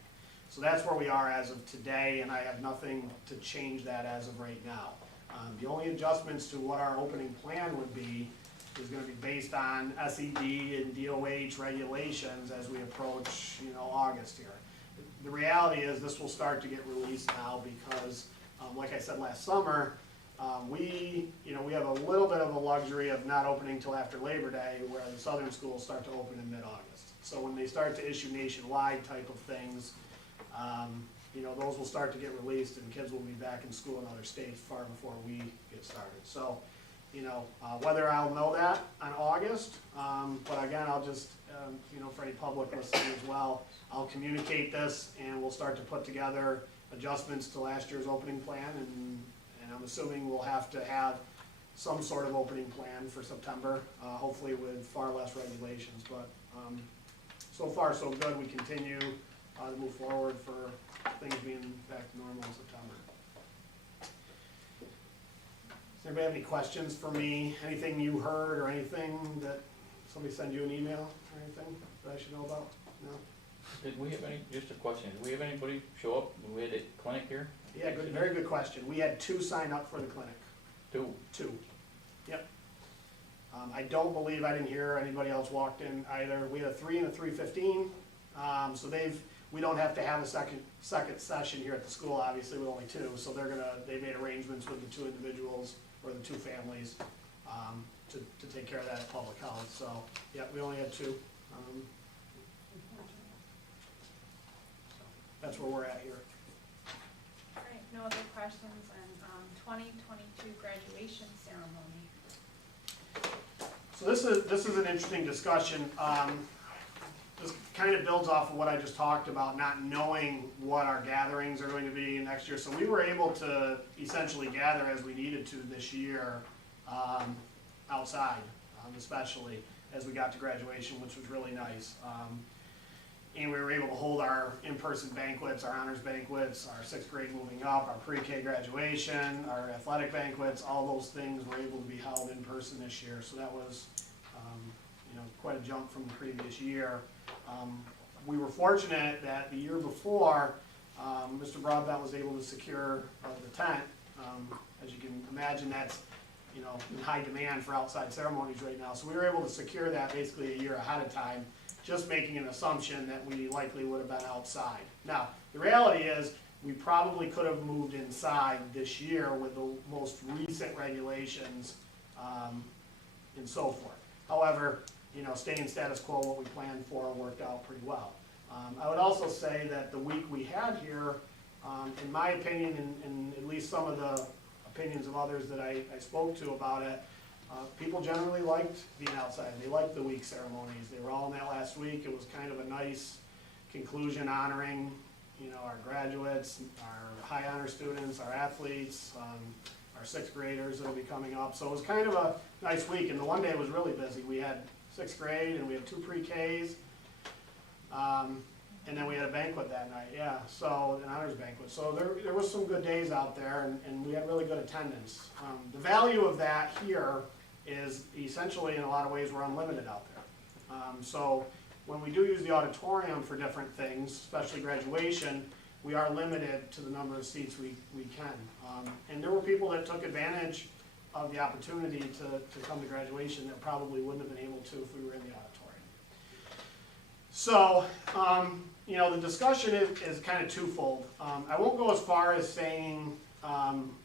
So that's where we are as of today, and I have nothing to change that as of right now. The only adjustments to what our opening plan would be is going to be based on SED and DOH regulations as we approach August here. The reality is this will start to get released now because, like I said last summer, we have a little bit of a luxury of not opening till after Labor Day, where the southern schools start to open in mid-August. So when they start to issue nationwide type of things, those will start to get released and kids will be back in school in other states far before we get started. So, whether I'll know that on August, but again, I'll just, for any public listening as well, I'll communicate this and we'll start to put together adjustments to last year's opening plan, and I'm assuming we'll have to have some sort of opening plan for September, hopefully with far less regulations, but so far so good. We continue to move forward for things being back to normal in September. Does anybody have any questions for me? Anything you heard or anything that somebody send you an email or anything that I should know about? No? Did we have just a question, did we have anybody show up when we had a clinic here? Yeah, good, very good question. We had 2 sign up for the clinic. 2. Yep. I don't believe, I didn't hear anybody else walked in either. We had a 3 and a 3:15. So we don't have to have a second session here at the school, obviously, with only 2. So they made arrangements with the 2 individuals or the 2 families to take care of that at public health. So, yeah, we only had 2. That's where we're at here. All right, no other questions on 2022 graduation ceremony? So this is an interesting discussion. This kind of builds off of what I just talked about, not knowing what our gatherings are going to be next year. So we were able to essentially gather as we needed to this year, outside, especially as we got to graduation, which was really nice. And we were able to hold our in-person banquets, our honors banquets, our 6th grade moving up, our pre-K graduation, our athletic banquets, all those things were able to be held in person this year. So that was, quite a jump from the previous year. We were fortunate that the year before, Mr. Broadbent was able to secure the tent. As you can imagine, that's in high demand for outside ceremonies right now. So we were able to secure that basically a year ahead of time, just making an assumption that we likely would have been outside. Now, the reality is we probably could have moved inside this year with the most recent regulations and so forth. However, staying status quo, what we planned for worked out pretty well. I would also say that the week we had here, in my opinion, and at least some of the opinions of others that I spoke to about it, people generally liked being outside. They liked the week ceremonies. They were all in that last week. It was kind of a nice conclusion honoring, our graduates, our high honor students, our athletes, our 6th graders that will be coming up. So it was kind of a nice week, and the one day was really busy. We had 6th grade and we had 2 pre-Ks, and then we had a banquet that night, so an honors banquet. So there was some good days out there, and we had really good attendance. The value of that here is essentially, in a lot of ways, we're unlimited out there. So when we do use the auditorium for different things, especially graduation, we are limited to the number of seats we can. And there were people that took advantage of the opportunity to come to graduation that probably wouldn't have been able to if we were in the auditorium. So, you know, the discussion is kind of twofold. I won't go as far as saying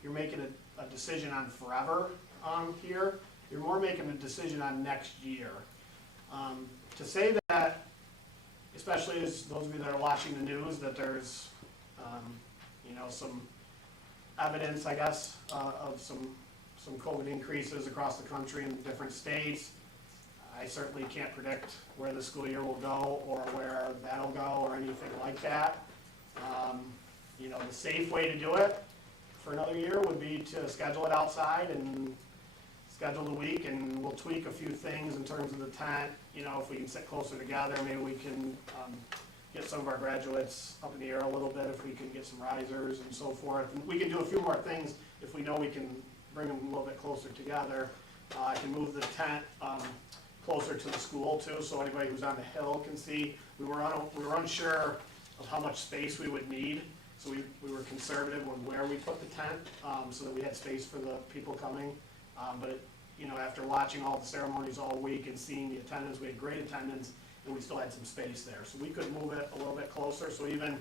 you're making a decision on forever here. You're more making a decision on next year. To say that, especially as those of you that are watching the news, that there's you know, some evidence, I guess, of some COVID increases across the country in different states. I certainly can't predict where the school year will go or where that'll go or anything like that. You know, the safe way to do it for another year would be to schedule it outside and schedule the week, and we'll tweak a few things in terms of the tent. You know, if we can sit closer together, maybe we can get some of our graduates up in the air a little bit, if we can get some risers and so forth. And we can do a few more things if we know we can bring them a little bit closer together. I can move the tent closer to the school too, so anybody who's on the hill can see. We were unsure of how much space we would need, so we were conservative on where we put the tent, so that we had space for the people coming. But you know, after watching all the ceremonies all week and seeing the attendance, we had great attendance, and we still had some space there. So we could move it a little bit closer, so even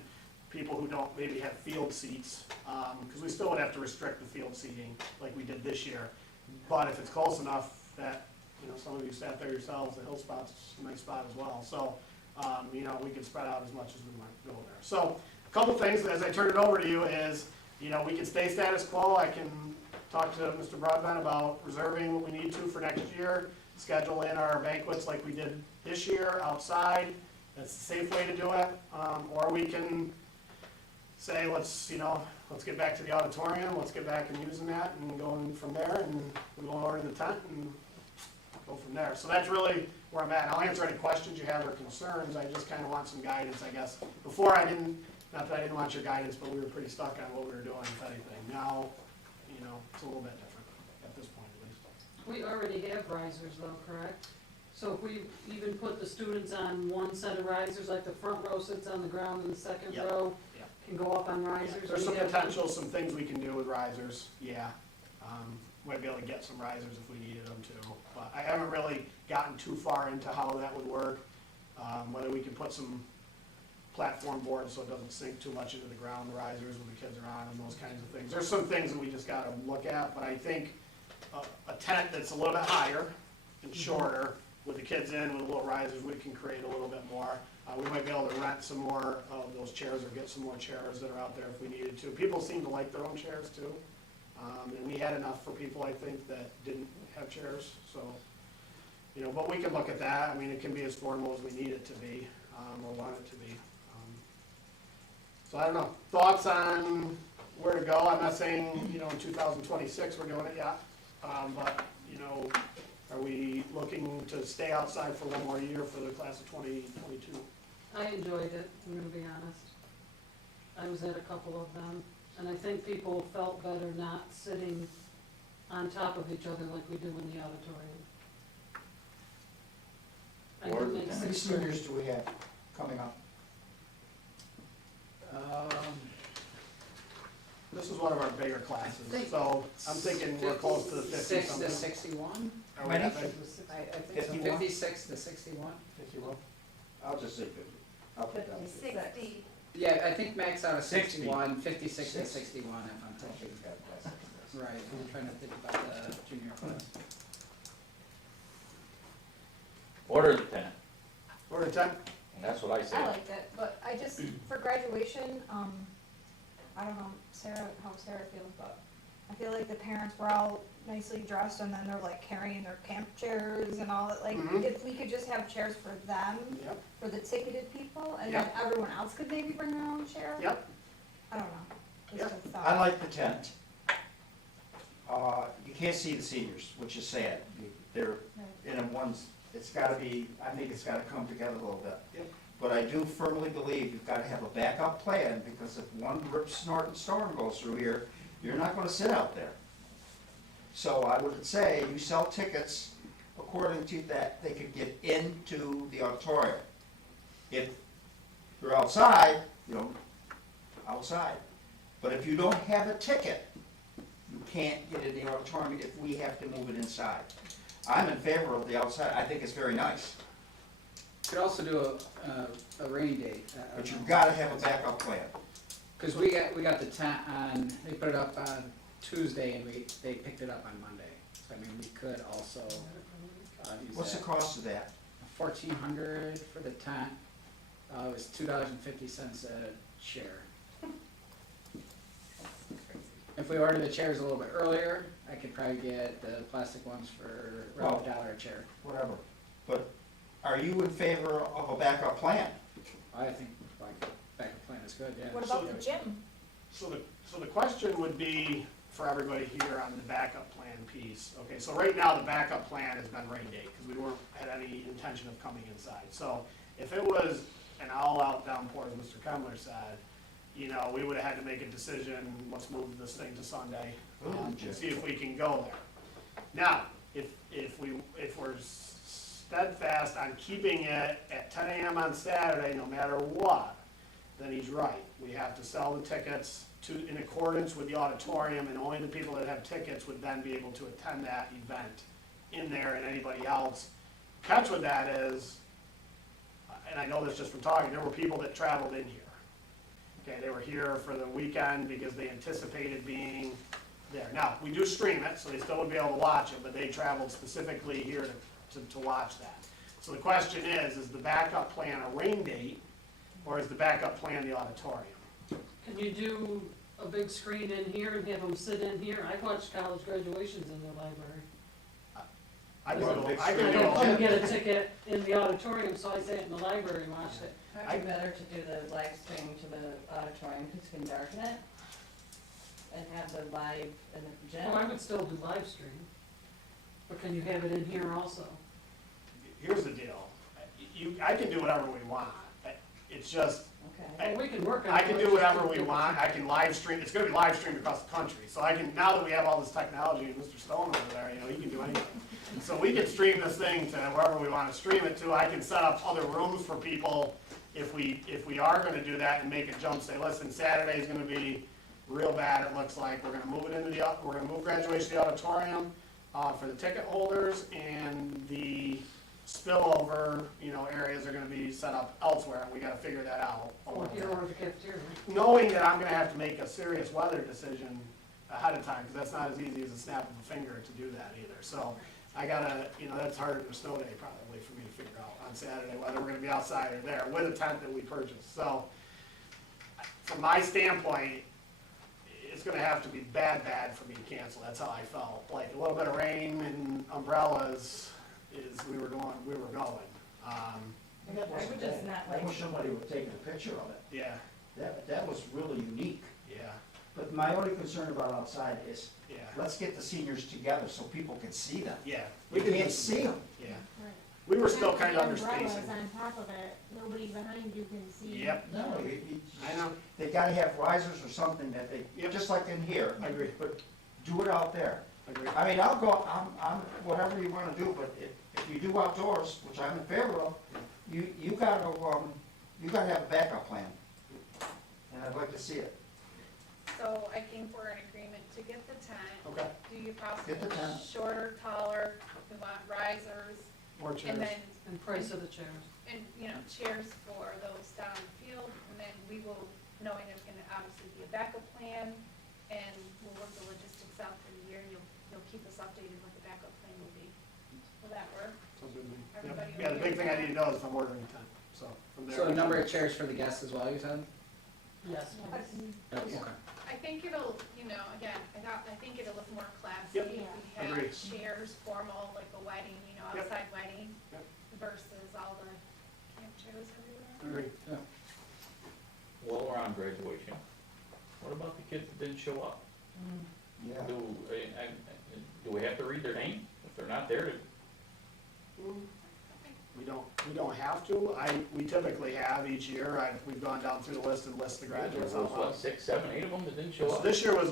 people who don't maybe have field seats, because we still would have to restrict the field seating like we did this year. But if it's close enough that, you know, some of you sat there yourselves, the hill spot's a nice spot as well. So, you know, we can spread out as much as we want to go there. So a couple things as I turn it over to you is, you know, we can stay status quo. I can talk to Mr. Broadbent about reserving what we need to for next year, schedule in our banquets like we did this year outside. That's the safe way to do it. Or we can say, let's get back to the auditorium, let's get back and using that and going from there, and we won't order the tent and go from there. So that's really where I'm at. I'll answer any questions you have or concerns. I just kind of want some guidance, I guess. Before not that I didn't want your guidance, but we were pretty stuck on what we were doing, if anything. Now, you know, it's a little bit different at this point at least. We already have risers though, correct? So if we even put the students on one set of risers, like the front row sits on the ground and the second Yep. row Yep. can go up on risers? There's some We have- potential, some things we can do with risers, yeah. Might be able to get some risers if we needed them too. But I haven't really gotten too far into how that would work. Whether we can put some platform boards so it doesn't sink too much into the ground, the risers when the kids are on and those kinds of things. There's some things that we just gotta look at, but I think a tent that's a little bit higher and shorter with the kids in with little risers, we can create a little bit more. We might be able to rent some more of those chairs or get some more chairs that are out there if we needed to. People seem to like their own chairs too. And we had enough for people, I think, that didn't have chairs, so, you know, but we can look at that. I mean, it can be as formal as we need it to be, or want it to be. So I don't know, thoughts on where to go? I'm not saying, you know, in 2026 we're doing it yet, but, you know, are we looking to stay outside for one more year for the class of 2022? I enjoyed it, I'm gonna be honest. I was at a couple of them, and I think people felt better not sitting on top of each other like we do in the auditorium. I Or think it makes how many sense. seniors do we have coming up? This is one of our bigger classes, so I'm thinking we're close to the 50 56 something. to 61? Are we that big? I think so, 51? 56 to 61. 51? I'll just say 50. I'll put down 50. 60. Yeah, I think max out of 60. 61, 56 to 60. 61 if I'm I taking. think we've got a class like this. Right, I'm trying to think about the junior class. Order the tent, Order 10? and that's what I say. I liked it, but I just, for graduation, I don't know, how Sarah feels, but I feel like the parents were all nicely dressed and then they're like carrying their camp chairs and all that, like, Mhm. if we could just have chairs for them, Yep, for the ticketed people, and then everyone else could maybe bring their own chair? yep. I don't know. Just Yep. a thought. I like the tent. You can't see the seniors, which is sad. They're in a it's gotta be, I think it's gotta come together a little bit. Yep. But I do firmly believe you've gotta have a backup plan, because if one rip, snort, and storm goes through here, you're not gonna sit out there. So I would say you sell tickets according to that, they could get into the auditorium. If you're outside, you know, outside. But if you don't have a ticket, you can't get in the auditorium if we have to move it inside. I'm in favor of the outside, I think it's very nice, Could also do a rainy date. but you've gotta have a backup plan. Cause we got the tent on, they put it up on Tuesday and they picked it up on Monday. So I mean, we could also, use What's the that. cost of that? 1,400 for the tent. It was $2.50 a chair. If we order the chairs a little bit earlier, I could probably get the plastic ones for around $1 a chair. Whatever. But are you in favor of a backup plan? I think like backup plan is good, yeah. What about the gym? So the question would be for everybody here on the backup plan piece. Okay, so right now the backup plan has been rain date because we weren't had any intention of coming inside. So if it was an all-out downpour, as Mr. Kemmler said, you know, we would have had to make a decision, let's move this thing to Sunday, and see if we can go there. Now, if we're steadfast on keeping it at 10 a.m. on Saturday, no matter what, then he's right. We have to sell the tickets in accordance with the auditorium, and only the people that have tickets would then be able to attend that event in there, and anybody else. Catch with that is, and I know this just from talking, there were people that traveled in here. Okay, they were here for the weekend because they anticipated being there. Now, we do stream it, so they still would be able to watch it, but they traveled specifically here to watch that. So the question is the backup plan a rain date, or is the backup plan the auditorium? Can you do a big screen in here and have them sit in here? I've watched college graduations in the library. I I can do couldn't it. get a ticket in the auditorium, so I sat in the library and watched it. Probably better to do the live stream to the auditorium, because you can darken it and have the live in the gym. Well, I would still do live stream, but can you have it in here also? Here's the deal. I can do whatever we want. It's just, Okay. Well, we can work on it. I can do whatever we want. I can live stream. It's gonna be live streamed across the country. So I can, now that we have all this technology, and Mr. Stone over there, you know, he can do anything. So we can stream this thing to wherever we wanna stream it to. I can set up other rooms for people if we are gonna do that and make it jump, say, listen, Saturday's gonna be real bad, it looks like. We're gonna move it into we're gonna move graduation to the auditorium, for the ticket holders, and the spillover, you know, areas are gonna be set up elsewhere. We gotta figure that out. Or here or the cafeteria. Knowing that I'm gonna have to make a serious weather decision ahead of time, because that's not as easy as a snap of a finger to do that either. So I gotta, you know, that's harder than a snow day probably for me to figure out on Saturday whether we're gonna be outside or there with a tent that we purchased. So from my standpoint, it's gonna have to be bad for me to cancel. That's how I felt. Like a little bit of rain and umbrellas is we were going. I would just not I like, wish somebody would take a picture of it. Yeah, That was really unique. yeah, But my only concern about outside is, yeah, let's get the seniors together so people can see them. yeah. We can't see them. Yeah, Right. we were still Have kind the of under umbrellas spacing. on top of it, nobody behind you can see. Yep, No, I know. they gotta have risers or something that they, Yep. just like in here. I agree. But do it out there. I agree. I mean, I'll go, I'm, whatever you wanna do, but if you do outdoors, which I'm in favor of, you gotta have a backup plan. And I'd like to see it. So I think we're in agreement to get the tent. Okay. Do you Get the tent. shorter, taller, we want risers, More chairs. and then, And price of the chairs. and, you know, chairs for those downfield, and then we will, knowing there's gonna obviously be a backup plan, and we'll work the logistics out for the year, and you'll keep us updated what the backup plan will be. Will that work? Sounds good to me. Yep. Everybody Yeah, the okay big with thing I that? need to know is if I'm ordering a tent. So from there. So a number of chairs for the guests as well, you said? Yes. Yep, okay. I think it'll, you know, again, I think it'll look more classy. Yep. if We Agreed. have chairs formal, like a wedding, you know, Yep. outside wedding, Yep. versus all the camp chairs everywhere. Agreed. While we're on graduation, what about the kids that didn't show up? Yeah. Do we have to read their name? If they're not there, We don't have to. We typically have each year. We've gone down through the list and list the there graduates. was what, 6, 7, 8 of them that didn't show So up? this year was,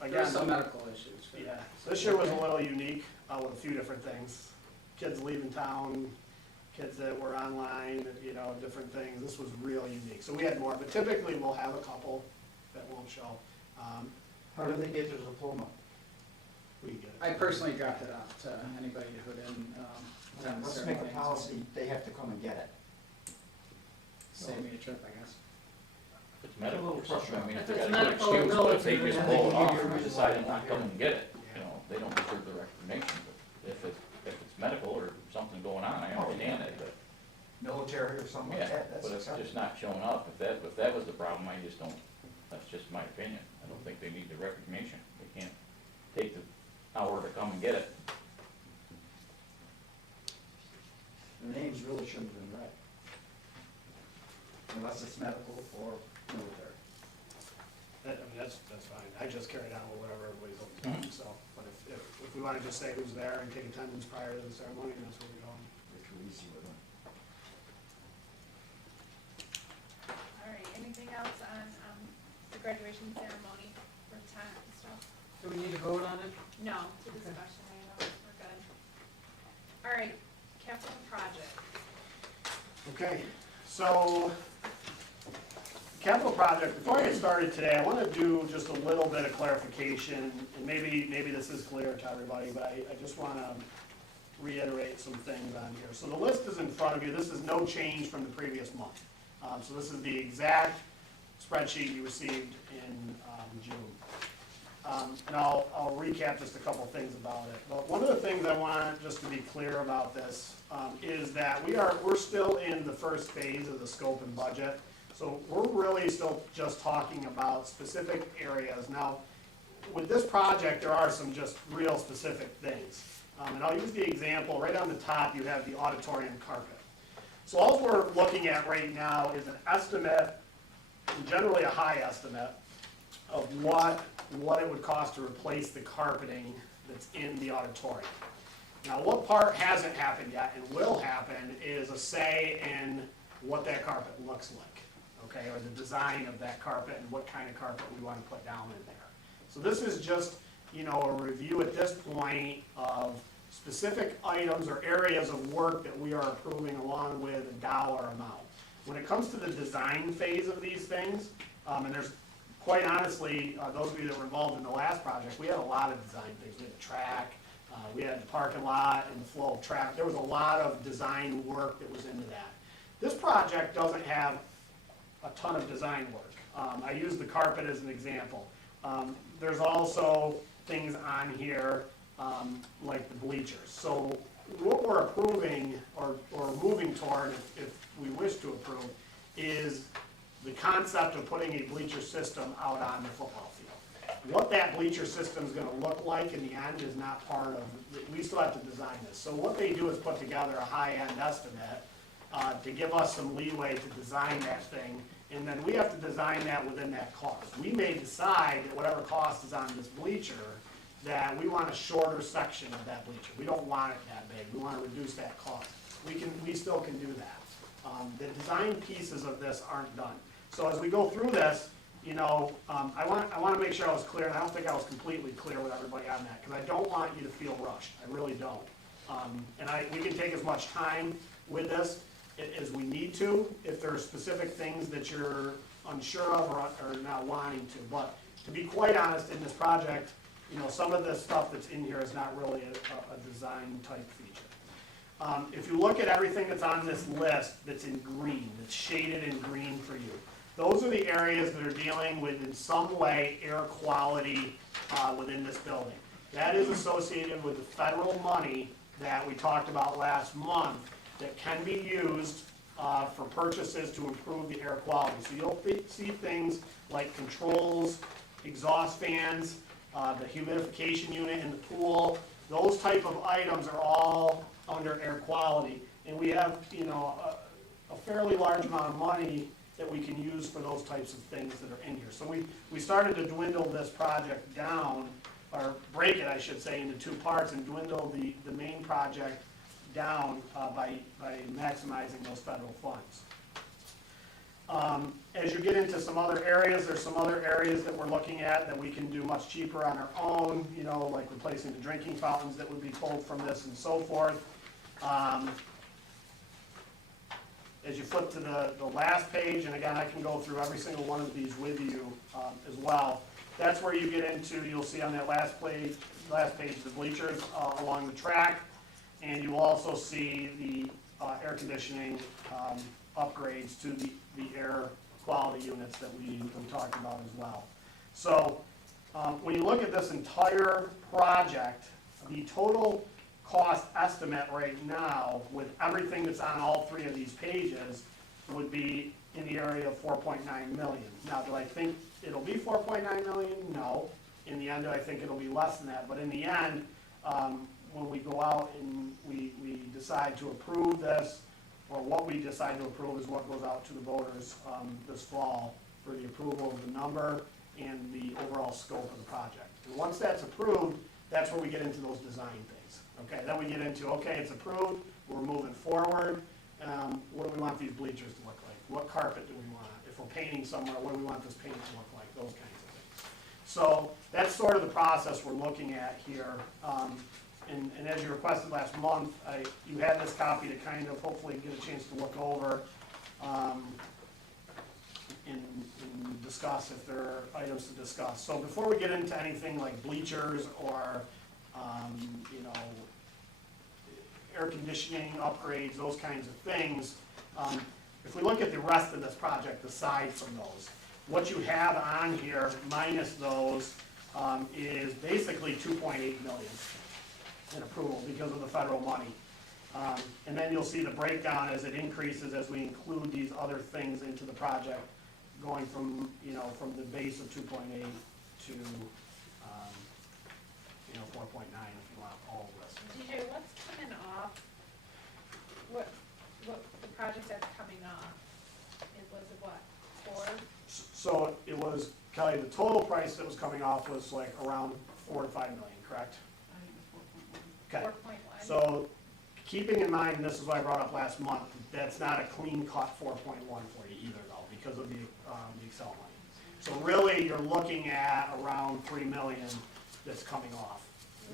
There's some again, medical issues. for- yeah, so this year was a little unique with a few different things. Kids leaving town, kids that were online, you know, different things. This was really unique. So we had more, but typically we'll have a couple that won't show. How do they get their diploma? We get it. I personally dropped it off to anybody who didn't, attend the Let's make ceremony. a policy, they have to come and get it. Save me a trip, I guess. If it's medical or something, I mean, If if they it's got a good medical excuse, but if they ability, just then blow it they off give you a and reason decide to to not come come here. and get it, you know, they don't deserve the recognition, but if it's medical or something going on, I understand it, but, Military or something like yeah, that, that's but if it's acceptable. just not showing up, if that was the problem, I just don't, that's just my opinion. I don't think they need the recognition. They can't take the hour to come and get it. The names really shouldn't have been read. Unless it's medical or military. I mean, that's fine. I just carried on with whatever everybody's looking for, so. But if we want to just say who's there and take attendance prior to the ceremony, that's where we go. They're too easy with them. All right, anything else on, the graduation ceremony for tent and stuff? Do we need to vote on it? No, to discussion, I know, we're good. All right, capital project. Okay, so, capital project, before I get started today, I want to do just a little bit of clarification, and maybe this is clear to everybody, but I just want to reiterate some things on here. So the list is in front of you, this is no change from the previous month. So this is the exact spreadsheet you received in June. And I'll recap just a couple things about it. But one of the things I want just to be clear about this is that we're still in the first phase of the scope and budget. So we're really still just talking about specific areas. Now, with this project, there are some just real specific things. And I'll use the example, right on the top, you have the auditorium carpet. So all we're looking at right now is an estimate, generally a high estimate, of what it would cost to replace the carpeting that's in the auditorium. Now, what part hasn't happened yet and will happen is a say in what that carpet looks like, okay, or the design of that carpet and what kind of carpet we want to put down in there. So this is just, you know, a review at this point of specific items or areas of work that we are approving along with a dollar amount. When it comes to the design phase of these things, and there's, quite honestly, those of you that were involved in the last project, we had a lot of design things. We had the track, we had the parking lot and the flow of traffic. There was a lot of design work that was into that. This project doesn't have a ton of design work. I use the carpet as an example. There's also things on here like the bleachers. So what we're approving or moving toward, if we wish to approve, is the concept of putting a bleacher system out on the football field. What that bleacher system is going to look like in the end is not part of, we still have to design this. So what they do is put together a high-end estimate to give us some leeway to design that thing, and then we have to design that within that cost. We may decide that whatever cost is on this bleacher, that we want a shorter section of that bleacher. We don't want it that big. We want to reduce that cost. We still can do that. The design pieces of this aren't done. So as we go through this, you know, I want to make sure I was clear, and I don't think I was completely clear with everybody on that, because I don't want you to feel rushed. I really don't. And we can take as much time with this as we need to, if there are specific things that you're unsure of or not wanting to. But to be quite honest, in this project, you know, some of the stuff that's in here is not really a design type feature. If you look at everything that's on this list that's in green, that's shaded in green for you, those are the areas that are dealing with, in some way, air quality within this building. That is associated with the federal money that we talked about last month that can be used for purchases to improve the air quality. So you'll see things like controls, exhaust fans, the humidification unit in the pool. Those type of items are all under air quality. And we have, you know, a fairly large amount of money that we can use for those types of things that are in here. So we started to dwindle this project down, or break it, I should say, into two parts and dwindle the main project down by maximizing those federal funds. As you get into some other areas, there's some other areas that we're looking at that we can do much cheaper on our own, you know, like replacing the drinking fountains that would be pulled from this and so forth. as you flip to the last page, and again, I can go through every single one of these with you as well. That's where you get into, you'll see on that last page, the bleachers along the track, and you will also see the air conditioning upgrades to the air quality units that we talked about as well. So when you look at this entire project, the total cost estimate right now, with everything that's on all three of these pages, would be in the area of 4.9 million. Now, do I think it'll be 4.9 million? No. In the end, I think it'll be less than that. But in the end, when we go out and we decide to approve this, or what we decide to approve is what goes out to the voters this fall for the approval of the number and the overall scope of the project. And once that's approved, that's where we get into those design things. Okay, then we get into, okay, it's approved, we're moving forward. What do we want these bleachers to look like? What carpet do we want? If we're painting somewhere, what do we want this paint to look like? Those kinds of things. So that's sort of the process we're looking at here. And as you requested last month, you had this copy to kind of hopefully get a chance to look over and discuss if there are items to discuss. So before we get into anything like bleachers or you know, air conditioning upgrades, those kinds of things, if we look at the rest of this project aside from those, what you have on here minus those is basically 2.8 million in approval because of the federal money. And then you'll see the breakdown as it increases as we include these other things into the project, going from, you know, from the base of 2.8 to, you know, 4.9 if you want all of this. DJ, what's coming off? What the project that's coming off? It was what, 4? So it was, Kelly, the total price that was coming off was like around 4 to 5 million, correct? I think it's 4.1. Okay. 4.1. So keeping in mind, this is what I brought up last month, that's not a clean cut 4.1 for you either though, because of the Excel money. So really, you're looking at around 3 million that's coming off,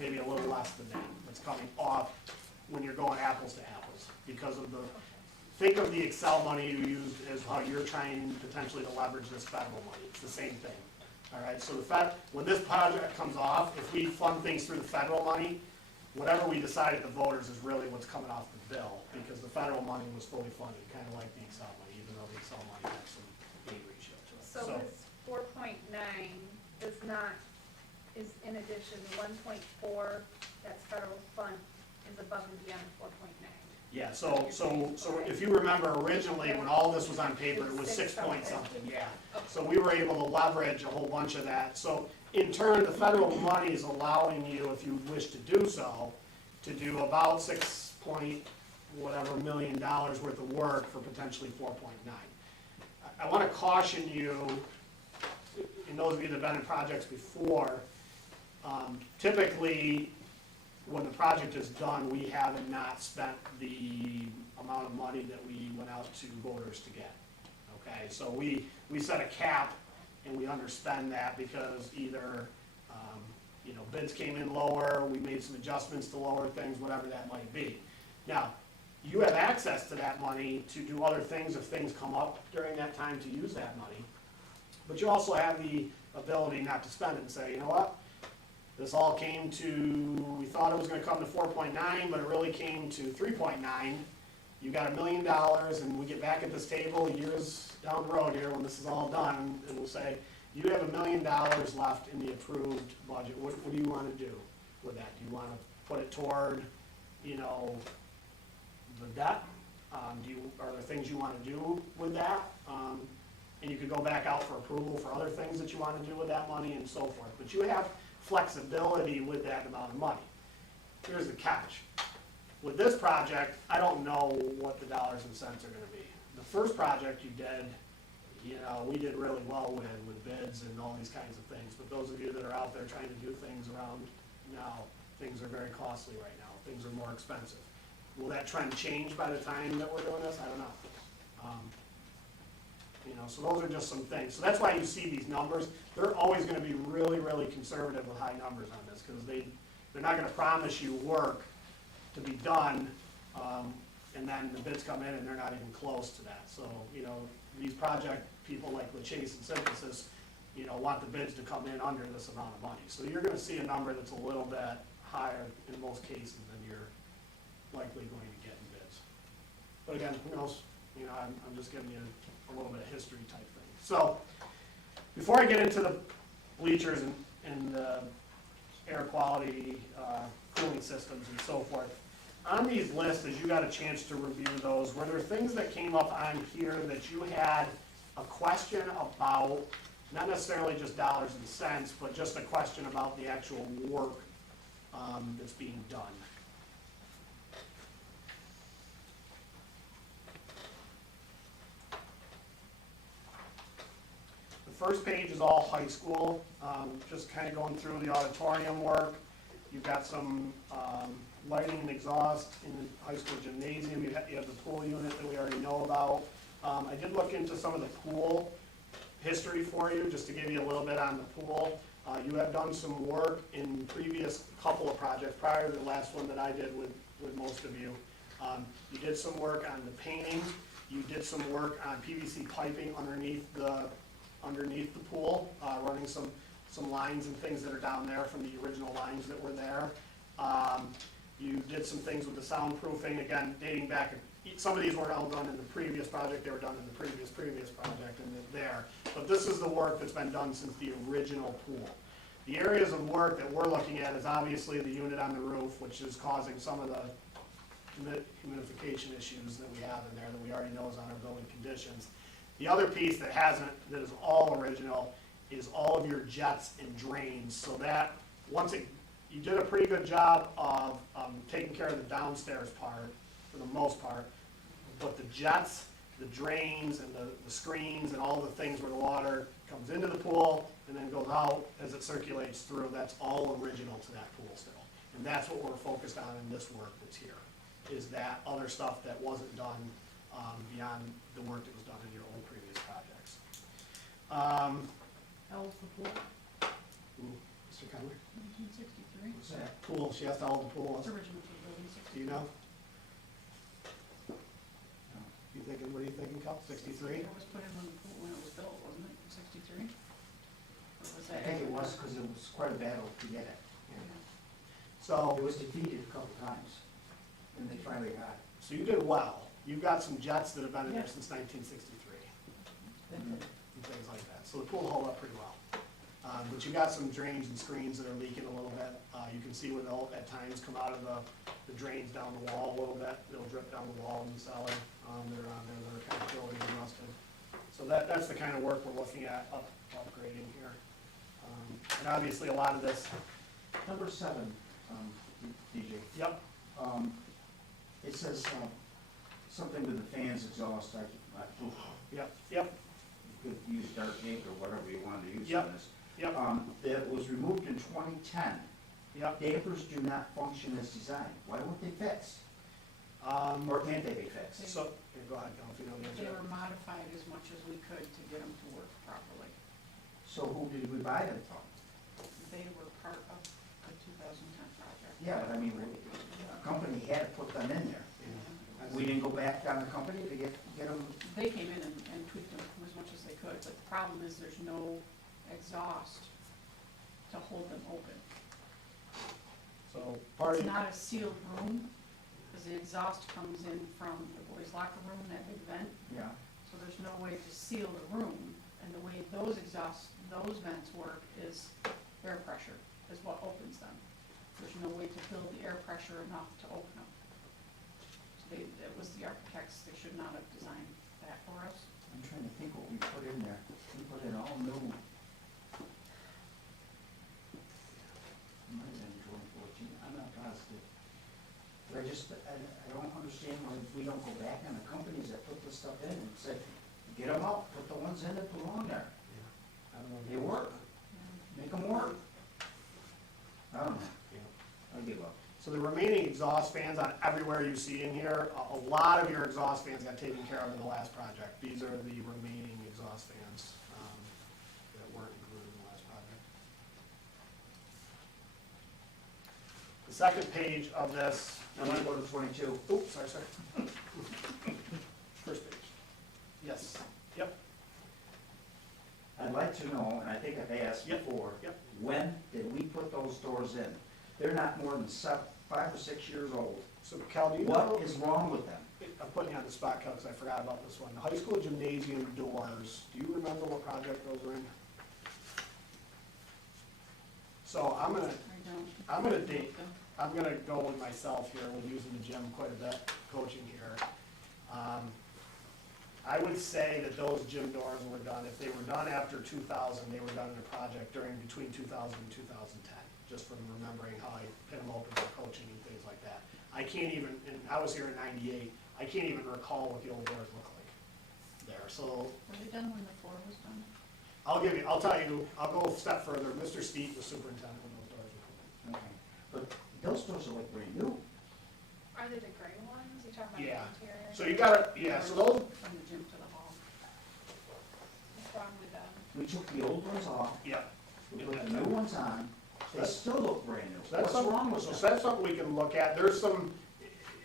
maybe a little less than that, that's coming off when you're going apples to apples, because of the, think of the Excel money you used as how you're trying potentially to leverage this federal money, it's the same thing. All right, so when this project comes off, if we fund things through the federal money, whatever we decide at the voters is really what's coming off the bill, because the federal money was fully funded, kind of like the Excel money, even though the Excel money has some gain ratio to it. So this 4.9 is in addition, the 1.4 that's federal fund is above and beyond 4.9. Yeah, so if you remember originally, when all this was on paper, it was 6 point something, yeah. So we were able to leverage a whole bunch of that. So in turn, the federal money is allowing you, if you wish to do so, to do about $6 million worth of work for potentially 4.9. I want to caution you, and those of you that have been in projects before, typically, when the project is done, we have not spent the amount of money that we went out to voters to get. Okay, so we set a cap, and we underspend that because either you know, bids came in lower, we made some adjustments to lower things, whatever that might be. Now, you have access to that money to do other things if things come up during that time to use that money. But you also have the ability not to spend it and say, you know what, this all came to, we thought it was gonna come to 4.9, but it really came to 3.9. You got $1 million, and we get back at this table years down the road here when this is all done, and we'll say, you have $1 million left in the approved budget. What do you wanna do with that? Do you wanna put it toward, you know, the debt? Are there things you want to do with that? And you could go back out for approval for other things that you want to do with that money and so forth. But you have flexibility with that amount of money. Here's the catch. With this project, I don't know what the dollars and cents are going to be. The first project you did, you know, we did really well with bids and all these kinds of things. But those of you that are out there trying to do things around now, things are very costly right now. Things are more expensive. Will that trend change by the time that we're doing this? I don't know. You know, so those are just some things. So that's why you see these numbers. They're always going to be really, really conservative with high numbers on this, because they're not going to promise you work to be done and then the bids come in and they're not even close to that. So, you know, these project people like Chase and Synthesis, you know, want the bids to come in under this amount of money. So you're gonna see a number that's a little bit higher in most cases than you're likely going to get in bids. But again, who knows, you know, I'm just giving you a little bit of history type thing. So, before I get into the bleachers and the air quality, cooling systems and so forth, on these lists, as you got a chance to review those, were there things that came up on here that you had a question about, not necessarily just dollars and cents, but just a question about the actual work that's being done? The first page is all high school, just kind of going through the auditorium work. You've got some lighting and exhaust in the high school gymnasium. You have the pool unit that we already know about. I did look into some of the pool history for you, just to give you a little bit on the pool. You have done some work in previous couple of projects, prior to the last one that I did with most of you. You did some work on the painting. You did some work on PVC piping underneath the pool, running some lines and things that are down there from the original lines that were there. You did some things with the soundproofing, again, dating back, some of these weren't all done in the previous project, they were done in the previous project and there. But this is the work that's been done since the original pool. The areas of work that we're looking at is obviously the unit on the roof, which is causing some of the humidification issues that we have in there that we already know is on our building conditions. The other piece that is all original, is all of your jets and drains, so that you did a pretty good job of taking care of the downstairs part, for the most part, but the jets, the drains, and the screens, and all the things where the water comes into the pool and then goes out as it circulates through, that's all original to that pool still. And that's what we're focused on in this work that's here, is that other stuff that wasn't done beyond the work that was done in your own previous projects. How old's the pool? Mr. Conley? 1963. What's that? Pool, she asked how old the pool was. It's original to building 63. Do you know? What are you thinking, Cal? 63? It was put in when it was built, wasn't it, 63? Or was I that? think it was, because it was quite a battle to get it. So, It was defeated a couple times, and they finally got it. so you did well. You've got some jets that have been in there Yeah. since 1963 Mhm. and things like that. So the pool held up pretty well. But you got some drains and screens that are leaking a little bit. You can see where they'll at times come out of the drains down the wall a little bit. They'll drip down the wall in the cellar that are on there that are kind of filling and rusted. So that's the kind of work we're looking at upgrading here. And obviously a lot of this, Number 7, DJ. yep, It says something with the fans exhaust, yep, you could use dark ink or whatever you wanted to use Yep. on this. yep, That was removed in 2010. yep. Dampers do not function as designed. Why weren't they fixed? Or can't they be fixed? So, yeah, go ahead, Cal, if you know the They answer. were modified as much as we could to get them to work properly. So who did we buy them from? They were part of the 2010 project. Yeah, but I mean, a company had to put them in there. We didn't go back down the company to get them. They came in and tweaked them as much as they could, but the problem is there's no exhaust to hold them open. So part It's of, not a sealed room, because the exhaust comes in from the boys' locker room, that big vent, Yeah. so there's no way to seal the room. And the way those vents work is air pressure is what opens them. There's no way to build the air pressure enough to open them. So it was the architects, they should not have designed that for us. I'm trying to think what we put in there. We put in all new. Might have been 2014, I'm not positive. But I don't understand why we don't go back on the companies that put this stuff in and say, get them out, put the ones in that belong there. I don't know. They work, make them work. I don't know, I give up. So the remaining exhaust fans on everywhere you see in here, a lot of your exhaust fans got taken care of in the last project. These are the remaining exhaust fans that weren't included in the last project. The second page of this, Now, let's go to 22. oops, sorry. First page. Yes, yep, I'd like to know, and I think I've asked Yep. before, Yep. when did we put those doors in? They're not more than 5 or 6 years old. so Cal, do you know? What is wrong with them? I'm putting you on the spot, Cal, because I forgot about this one. The high school gymnasium doors, do you remember what project those were in? So I'm gonna go with myself here, with using the gym quite a bit, coaching here. I would say that those gym doors were done, if they were done after 2000, they were done in a project between 2000 and 2010, just from remembering how I pin them open for coaching and things like that. I can't even, and I was here in '98, I can't even recall what the old doors look like there, so Were they done when the floor was done? I'll tell you, I'll go a step further. Mr. Steep was superintendent when those doors were put in. Okay. But those doors are like brand new. Are they the gray ones? You talking about Yeah. the interior? So you gotta, yeah, so those, From the gym to the hall. What's wrong with them? We took the old ones off, yeah. we put the new ones on, they still look brand new. So that's What's wrong with so them? that's something we can look at. There's some,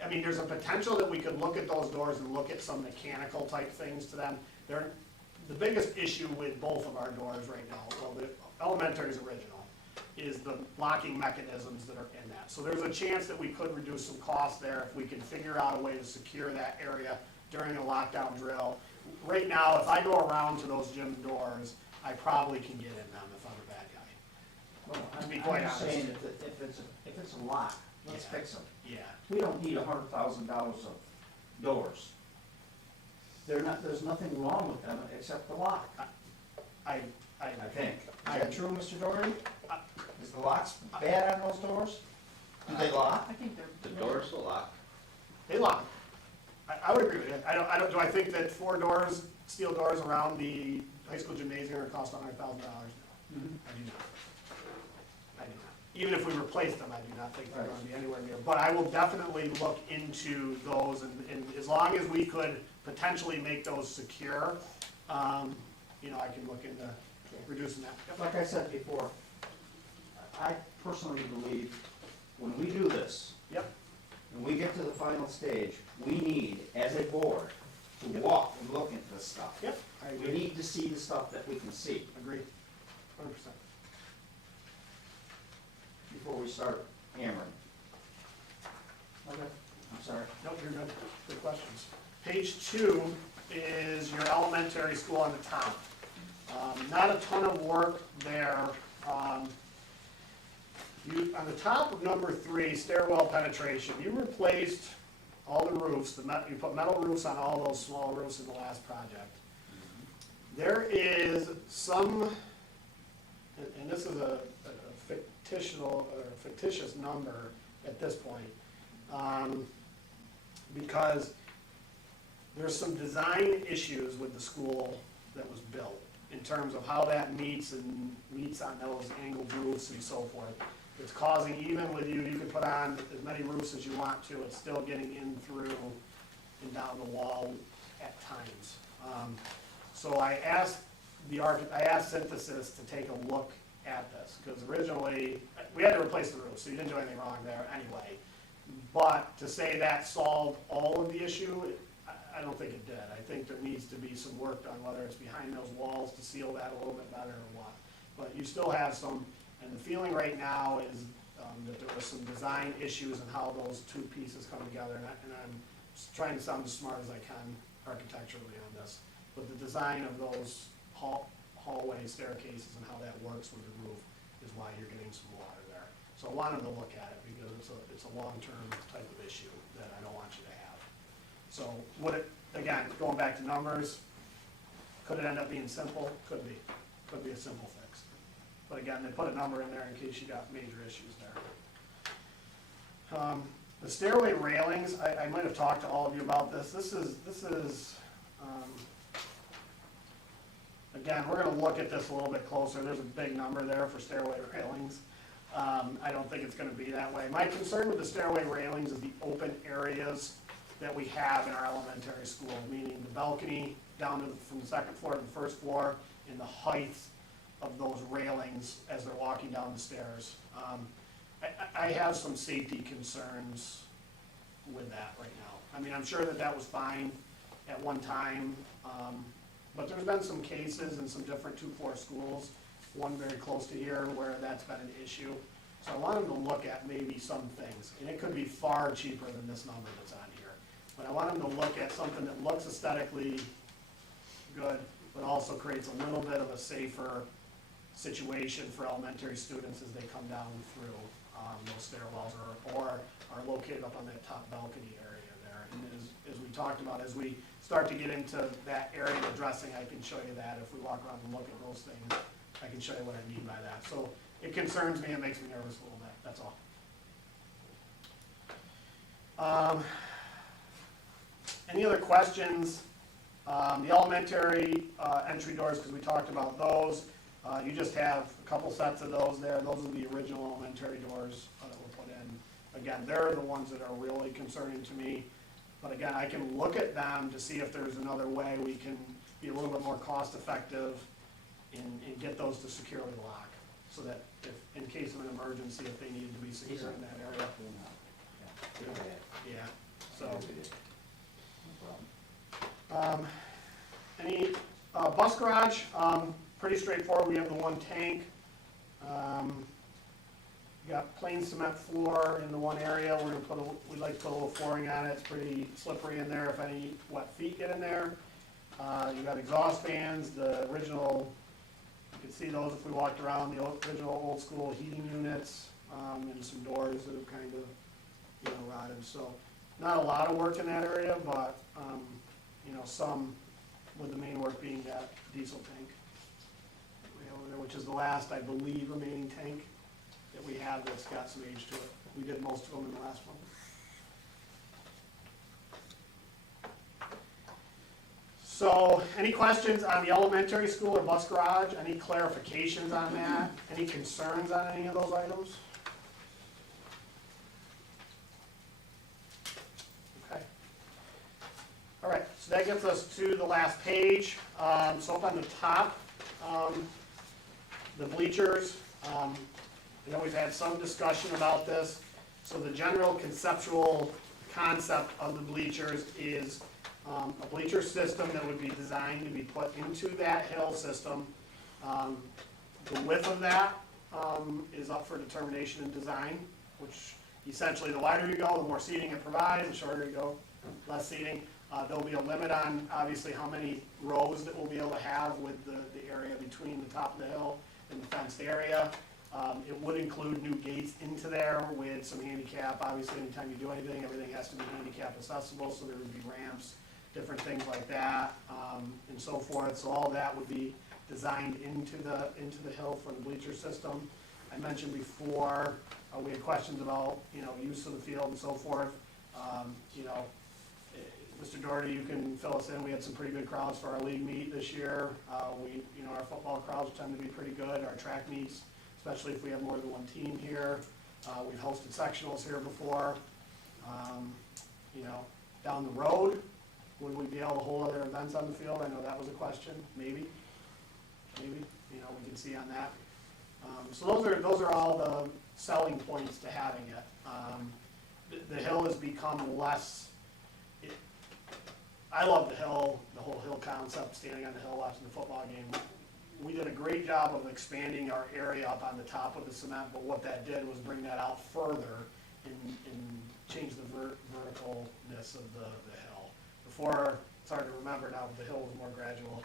I mean, there's a potential that we could look at those doors and look at some mechanical type things to them. The biggest issue with both of our doors right now, well, the elementary is original, is the locking mechanisms that are in that. So there's a chance that we could reduce some costs there if we can figure out a way to secure that area during a lockdown drill. Right now, if I go around to those gym doors, I probably can get in them if I'm a bad guy. Well, to be quite I'm just honest. saying, if it's a lock, let's Yeah. fix them. Yeah. We don't need $100,000 of doors. There's nothing wrong with them except the lock, I think. Is that true, Mr. Doherty? Is the locks bad on those doors? Do they lock? I think they're. The doors will lock. They lock. I would agree with you. Do I think that 4 doors, steel doors around the high school gymnasium are gonna cost $100,000? No, I do not. I do not. Even if we replace them, I do not think they're gonna be anywhere near. But I will definitely look into those, and as long as we could potentially make those secure, I can look into reducing that. Yep. Like I said before, I personally believe when we do this, Yep, when we get to the final stage, we need, as a board, to walk and look into this stuff. yep, I We agree. need to see the stuff that we can see Agree, 100%. before we start hammering. Okay, I'm sorry. Nope, you're good. Good questions. Page 2 is your elementary school on the top. Not a ton of work there. On the top of number 3, stairwell penetration, you replaced all the roofs, you put metal roofs on all those small roofs in the last project. There is some, and this is a fictitious number at this point, because there's some design issues with the school that was built in terms of how that meets on those angled roofs and so forth. It's causing, even with you can put on as many roofs as you want to, it's still getting in through and down the wall at times. So I asked Synthesis to take a look at this, because originally, we had to replace the roof, so you didn't do anything wrong there anyway. But to say that solved all of the issue, I don't think it did. I think there needs to be some work done, whether it's behind those walls to seal that a little bit better or what. But you still have some, and the feeling right now is that there was some design issues in how those two pieces come together, and I'm trying to sound as smart as I can architecturally on this. But the design of those hallway staircases and how that works with the roof is why you're getting some water there. So I wanted to look at it because it's a long-term type of issue that I don't want you to have. So again, going back to numbers, could it end up being simple? Could be. Could be a simple fix. But again, they put a number in there in case you got major issues there. The stairway railings, I might have talked to all of you about this. This is again, we're gonna look at this a little bit closer. There's a big number there for stairway railings. I don't think it's gonna be that way. My concern with the stairway railings is the open areas that we have in our elementary school, meaning the balcony down from the second floor to the first floor, and the height of those railings as they're walking down the stairs. I have some safety concerns with that right now. I mean, I'm sure that that was fine at one time, but there's been some cases in some different 2-4 schools, one very close to here, where that's been an issue. So I want them to look at maybe some things, and it could be far cheaper than this number that's on here. But I want them to look at something that looks aesthetically good, but also creates a little bit of a safer situation for elementary students as they come down through those stairwells or are located up on that top balcony area there. And as we talked about, as we start to get into that area of addressing, I can show you that. If we walk around and look at those things, I can show you what I mean by that. So it concerns me, it makes me nervous a little bit, that's all. Any other questions? The elementary entry doors, because we talked about those, you just have a couple sets of those there. Those are the original elementary doors that were put in. Again, they're the ones that are really concerning to me. But again, I can look at them to see if there's another way we can be a little bit more cost effective and get those to securely lock. So that if, in case of an emergency, if they needed to be secure in that area. Yeah, so. Any bus garage, pretty straightforward. We have the one tank. We got plain cement floor in the one area. We'd like to put a little flooring on it. It's pretty slippery in there if any wet feet get in there. You got exhaust fans, the original, you can see those if we walked around, the original old school heating units, and some doors that have kind of, rotted. So not a lot of work in that area, but, some, with the main work being that diesel tank over there, which is the last, I believe, remaining tank that we have that's got some age to it. We did most of them in the last one. So, any questions on the elementary school or bus garage? Any clarifications on that? Any concerns on any of those items? Okay. All right, so that gets us to the last page. So up on the top, the bleachers. I know we've had some discussion about this. So the general conceptual concept of the bleachers is a bleacher system that would be designed to be put into that hill system. The width of that is up for determination in design, which essentially the wider you go, the more seating it provides, the shorter you go, less seating. There'll be a limit on obviously how many rows that we'll be able to have with the area between the top of the hill and the fenced area. It would include new gates into there with some handicap. Obviously, anytime you do anything, everything has to be handicap accessible, so there would be ramps, different things like that, and so forth. So all that would be designed into the hill for the bleacher system. I mentioned before, we had questions about, use of the field and so forth. Mr. Doherty, you can fill us in. We had some pretty good crowds for our league meet this year. Our football crowds tend to be pretty good. Our track meets, especially if we have more than one team here. We've hosted sectionals here before. Down the road, would we be able to hold other events on the field? I know that was a question. Maybe. We can see on that. So those are all the selling points to having it. The hill has become less. I love the hill, the whole hill concept, standing on the hill watching the football game. We did a great job of expanding our area up on the top of the cement, but what that did was bring that out further and change the verticalness of the hill. Before, it's hard to remember now, the hill was more gradual.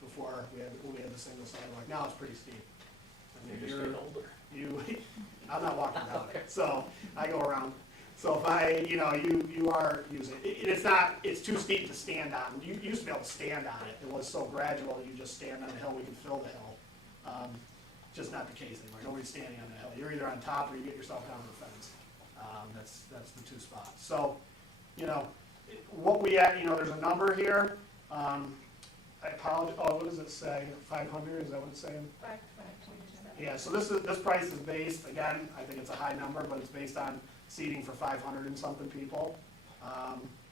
Before we had the single sidewalk. Now it's pretty steep. You're just getting older. I'm not walking down it, so I go around. So if you are using it, it's too steep to stand on. You used to be able to stand on it. It was so gradual that you just stand on the hill, we can fill the hill. Just not the case anymore. Nobody's standing on the hill. You're either on top or you get yourself down the fence. That's the two spots. So, what we at, there's a number here. I apologize. Oh, what does it say? 500? Is that what it's saying? 527. Yeah. So this price is based, again, I think it's a high number, but it's based on seating for 500 and something people.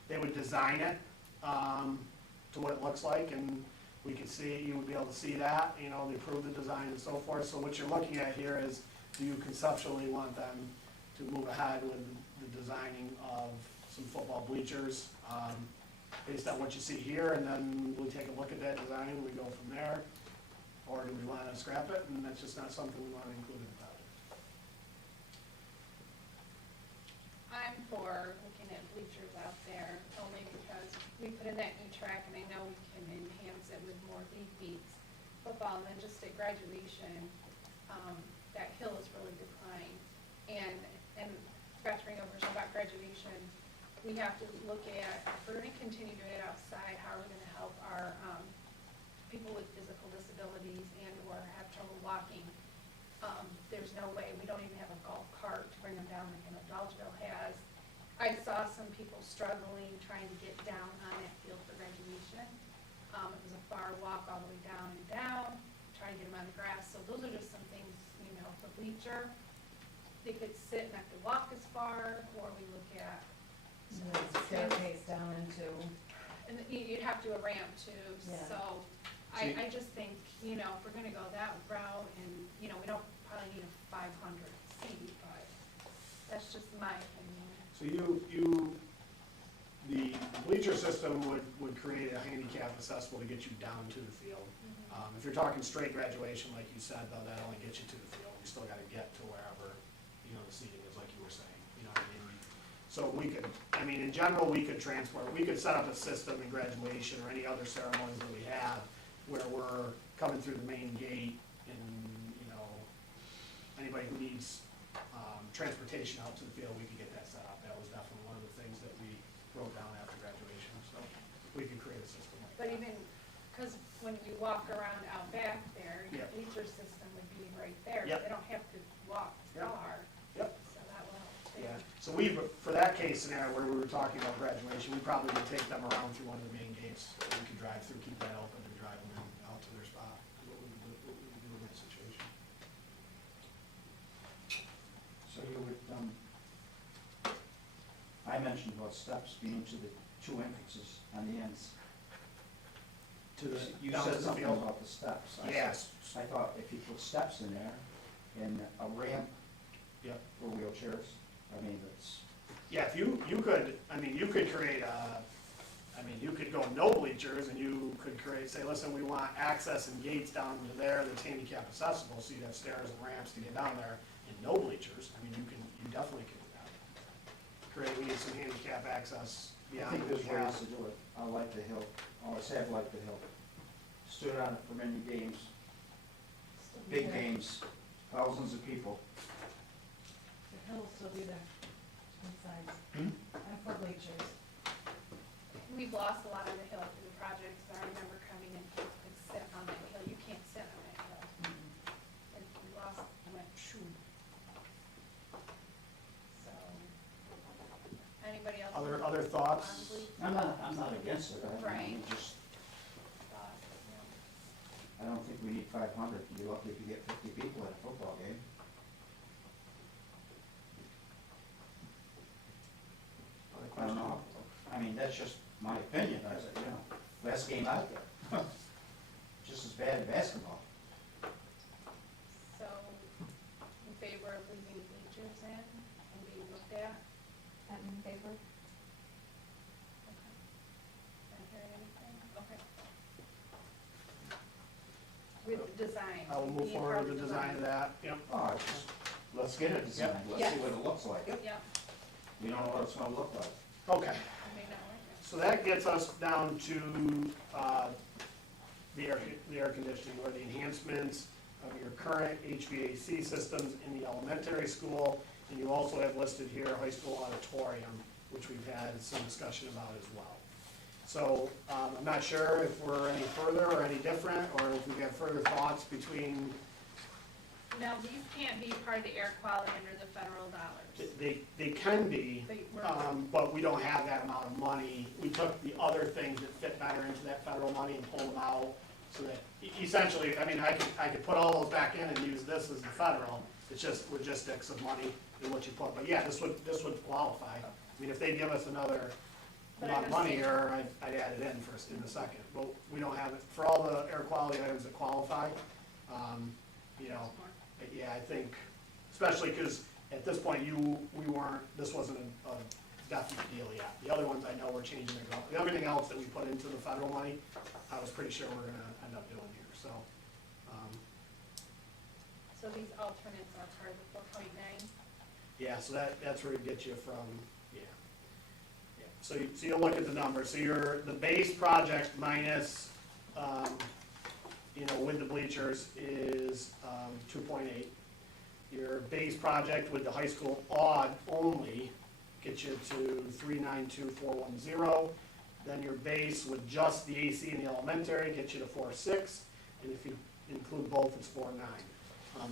They would design it to what it looks like, and we could see, you would be able to see that, they approve the design and so forth. So what you're looking at here is, do you conceptually want them to move ahead with the designing of some football bleachers, based on what you see here, and then we take a look at that design, and we go from there. Or do we wanna scrap it, and that's just not something we wanna include in the project? I'm for looking at bleachers out there, only because we put in that new track, and I know we can enhance it with more leaf beats. Football, and then just at graduation, that hill is really declined. And forgot to bring over something about graduation. We have to look at, if we're gonna continue doing it outside, how are we gonna help our, people with physical disabilities and or have trouble walking? There's no way, we don't even have a golf cart to bring them down like an Adultville has. I saw some people struggling, trying to get down on that field for graduation. It was a far walk all the way down and down, trying to get them on the grass, so those are just some things, you know, for bleacher. They could sit and have to walk as far, or we look at. Staircase down into. And you'd have to do a ramp too, Yeah. so I just think, you know, if we're gonna go that route, and, you know, we don't probably need a 500 seat, but that's just my opinion. So the bleacher system would create a handicap accessible to get you down to the field. If you're talking straight graduation, like you said, though, that only gets you to the field. You still gotta get to wherever, you know, the seating is, like you were saying, you know what I mean? So we could, I mean, in general, we could set up a system in graduation or any other ceremonies that we have where we're coming through the main gate, and, you know, anybody who needs, transportation out to the field, we could get that set up. That was definitely one of the things that we wrote down after graduation, so we could create a system like But that. even, cause when you walk around out back there, your Yep. bleacher system would be right there. Yep. They don't have to walk Yep. far. Yep. So that will help. Yeah, so for that case scenario where we were talking about graduation, we probably would take them around through one of the main gates that we could drive through, keep that open, and drive them out to their spot. What we would do in that situation. So you would, I mentioned about steps being to the two entrances on the ends. You down to said the something field. about the steps. Yes. I thought if you put steps in there and a ramp Yep. for wheelchairs, I mean, it's, Yeah, if you could, I mean, you could create you could go no bleachers, and you could say, listen, we want access and gates down to there that's handicap accessible, so you'd have stairs and ramps to get down there, and no bleachers. I mean, you definitely could do that. We need some handicap access I beyond think what there's we have. ways to do it. I like the hill, always have liked the hill. Stood on it for many games, big games, thousands of people. The hill will still be there, inside. Hmm? And for bleachers. We've lost a lot on the hill through the projects. I remember coming and kids could sit on that hill. You can't sit on that hill. And we lost, I went, shoo. So, anybody else? Other thoughts? on bleachers? I'm not against it, Right. just, Thoughts, yeah. I don't think we need 500. You'd be lucky if you get 50 people at a football game. I don't know. I mean, that's just my opinion, I said, you know, best game out there. Just as bad as basketball. So, in favor of leaving bleachers in and being looked at? I'm in favor. Okay. Not hearing anything? Okay. With the design. I will move being forward part with the design of that, yep. Oh, let's get it designed, let's Yes. see what it looks like. Yeah, We don't know what it's gonna look like. Okay. I may not like it. So that gets us down to the air conditioning, or the enhancements of your current HVAC systems in the elementary school. And you also have listed here high school auditorium, which we've had some discussion about as well. So I'm not sure if we're any further or any different, or if we have further thoughts between. No, these can't be part of the air quality under the federal dollars. They can be, They were- but we don't have that amount of money. We took the other things that fit better into that federal money and pulled them out, so that essentially, I mean, I could put all those back in and use this as the federal. It's just logistics of money and what you put, but yeah, this would qualify. I mean, if they give us another amount of money here, I'd add it in first, in a second, but we don't have it. For all the air quality items that qualify, you know, yeah, I think, especially because at this point, this wasn't a definite deal yet. The other ones I know we're changing it up. Everything else that we put into the federal money, I was pretty sure we're gonna end up doing here, so. So these alternates are part of the 4.9? Yeah, so that's where it gets you from, yeah. Yeah. So you look at the numbers, so the base project minus, with the bleachers is 2.8. Your base project with the high school odd only gets you to 392,410. Then your base with just the AC and the elementary gets you to 4.6, and if you include both, it's 4.9.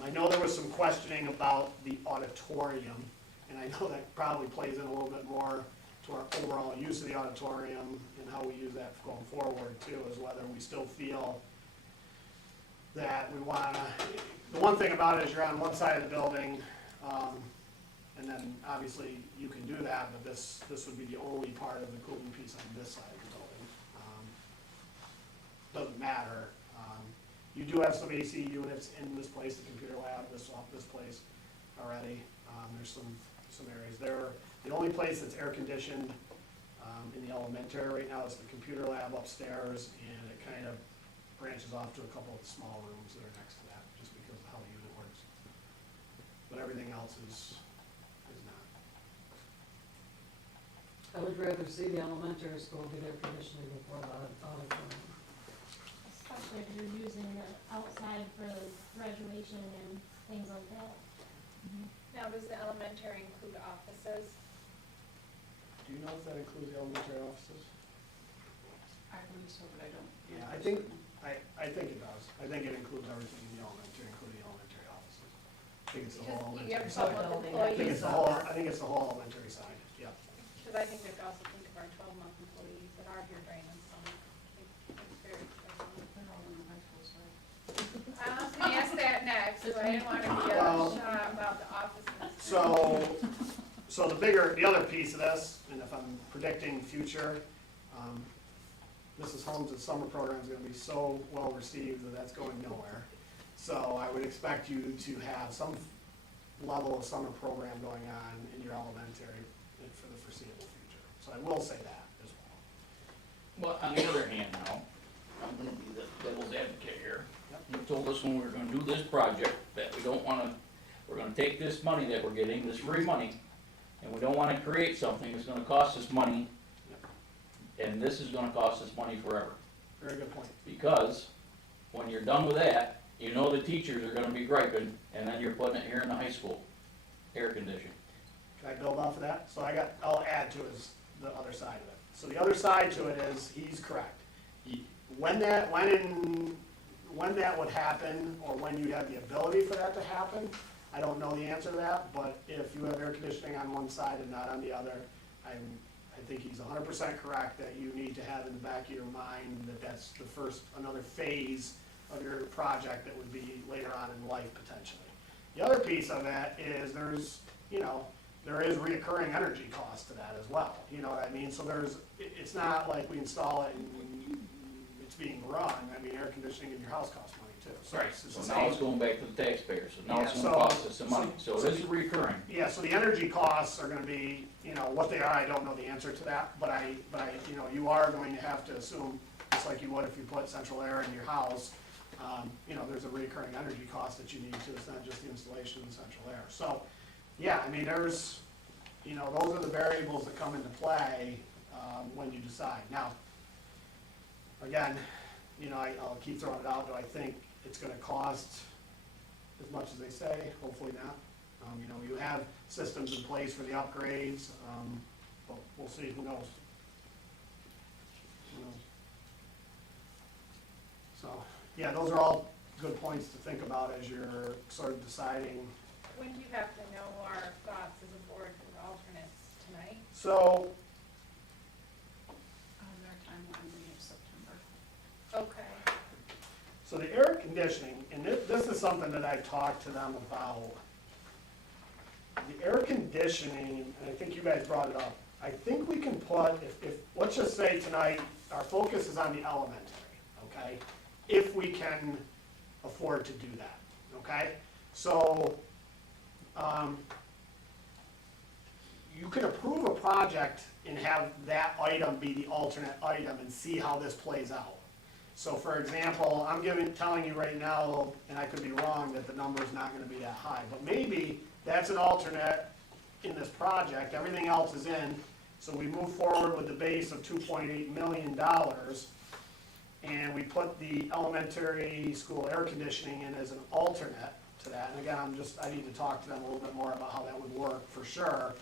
I know there was some questioning about the auditorium, and I know that probably plays in a little bit more to our overall use of the auditorium and how we use that going forward too, is whether we still feel that we wanna, the one thing about it is you're on one side of the building, and then obviously you can do that, but this would be the only part of the cooling piece on this side of the building. Doesn't matter. You do have some AC units in this place, the computer lab, this place already. There's some areas there. The only place that's air conditioned in the elementary right now is the computer lab upstairs, and it kind of branches off to a couple of small rooms that are next to that, just because of how the unit works. But everything else is not. I would rather see the elementary school get air conditioning before the auditorium. Especially if you're using the outside for graduation and things like that. Now, does the elementary include offices? Do you know if that includes the elementary offices? I believe so, but I don't. Yeah, I think it does. I think it includes everything in the elementary, including the elementary offices. I think it's the whole Because you elementary have side. trouble with I think employees. it's the whole elementary side, yeah. Because I think we could also think of our 12-month employees that are here during the summer. It's very expensive. They're all in the high school side. I was gonna ask that next, so I didn't want to be shot about the offices. So the other piece of this, and if I'm predicting future, Mrs. Holmes' summer program is gonna be so well received that that's going nowhere. So I would expect you to have some level of summer program going on in your elementary for the foreseeable future. So I will say that as well. But on the other hand now, I'm gonna be the devil's advocate here. You told us when we were gonna do this project that we don't wanna, we're gonna take this money that we're getting, this free money, and we don't wanna create something that's gonna cost us money, and this is gonna cost us money forever. Very good point. Because when you're done with that, you know the teachers are gonna be griping, and then you're putting it here in the high school, air conditioning. Can I build off of that? So I'll add to the other side of it. So the other side to it is, he's correct. When that would happen, or when you have the ability for that to happen, I don't know the answer to that, but if you have air conditioning on one side and not on the other, I think he's 100% correct that you need to have in the back of your mind that that's another phase of your project that would be later on in life potentially. The other piece of that is there is reoccurring energy cost to that as well, you know what I mean? So it's not like we install it and it's being run. I mean, air conditioning in your house costs money too. So it's the So same. now it's going back to the taxpayers, so now it's Yeah, gonna cost us some money, so it is recurring. Yeah, so the energy costs are gonna be, what they are, I don't know the answer to that, but you are going to have to assume, just like you would if you put central air in your house, there's a recurring energy cost that you need to, it's not just the installation of the central air. So, yeah, I mean, those are the variables that come into play, when you decide. Now, again, I'll keep throwing it out, do I think it's gonna cost as much as they say? Hopefully not. You have systems in place for the upgrades, but we'll see, who knows? So, yeah, those are all good points to think about as you're sort of deciding. When do you have to know our thoughts as a board for the alternates tonight? So, Their timeline, we have September. Okay. So the air conditioning, and this is something that I've talked to them about. The air conditioning, and I think you guys brought it up, I think we can put, if let's just say tonight, our focus is on the elementary, okay? If we can afford to do that, okay? So, you could approve a project and have that item be the alternate item and see how this plays out. So for example, I'm telling you right now, and I could be wrong, that the number's not gonna be that high, but maybe that's an alternate in this project, everything else is in, so we move forward with the base of $2.8 million, and we put the elementary school air conditioning in as an alternate to that, and again, I need to talk to them a little bit more about how that would work for sure.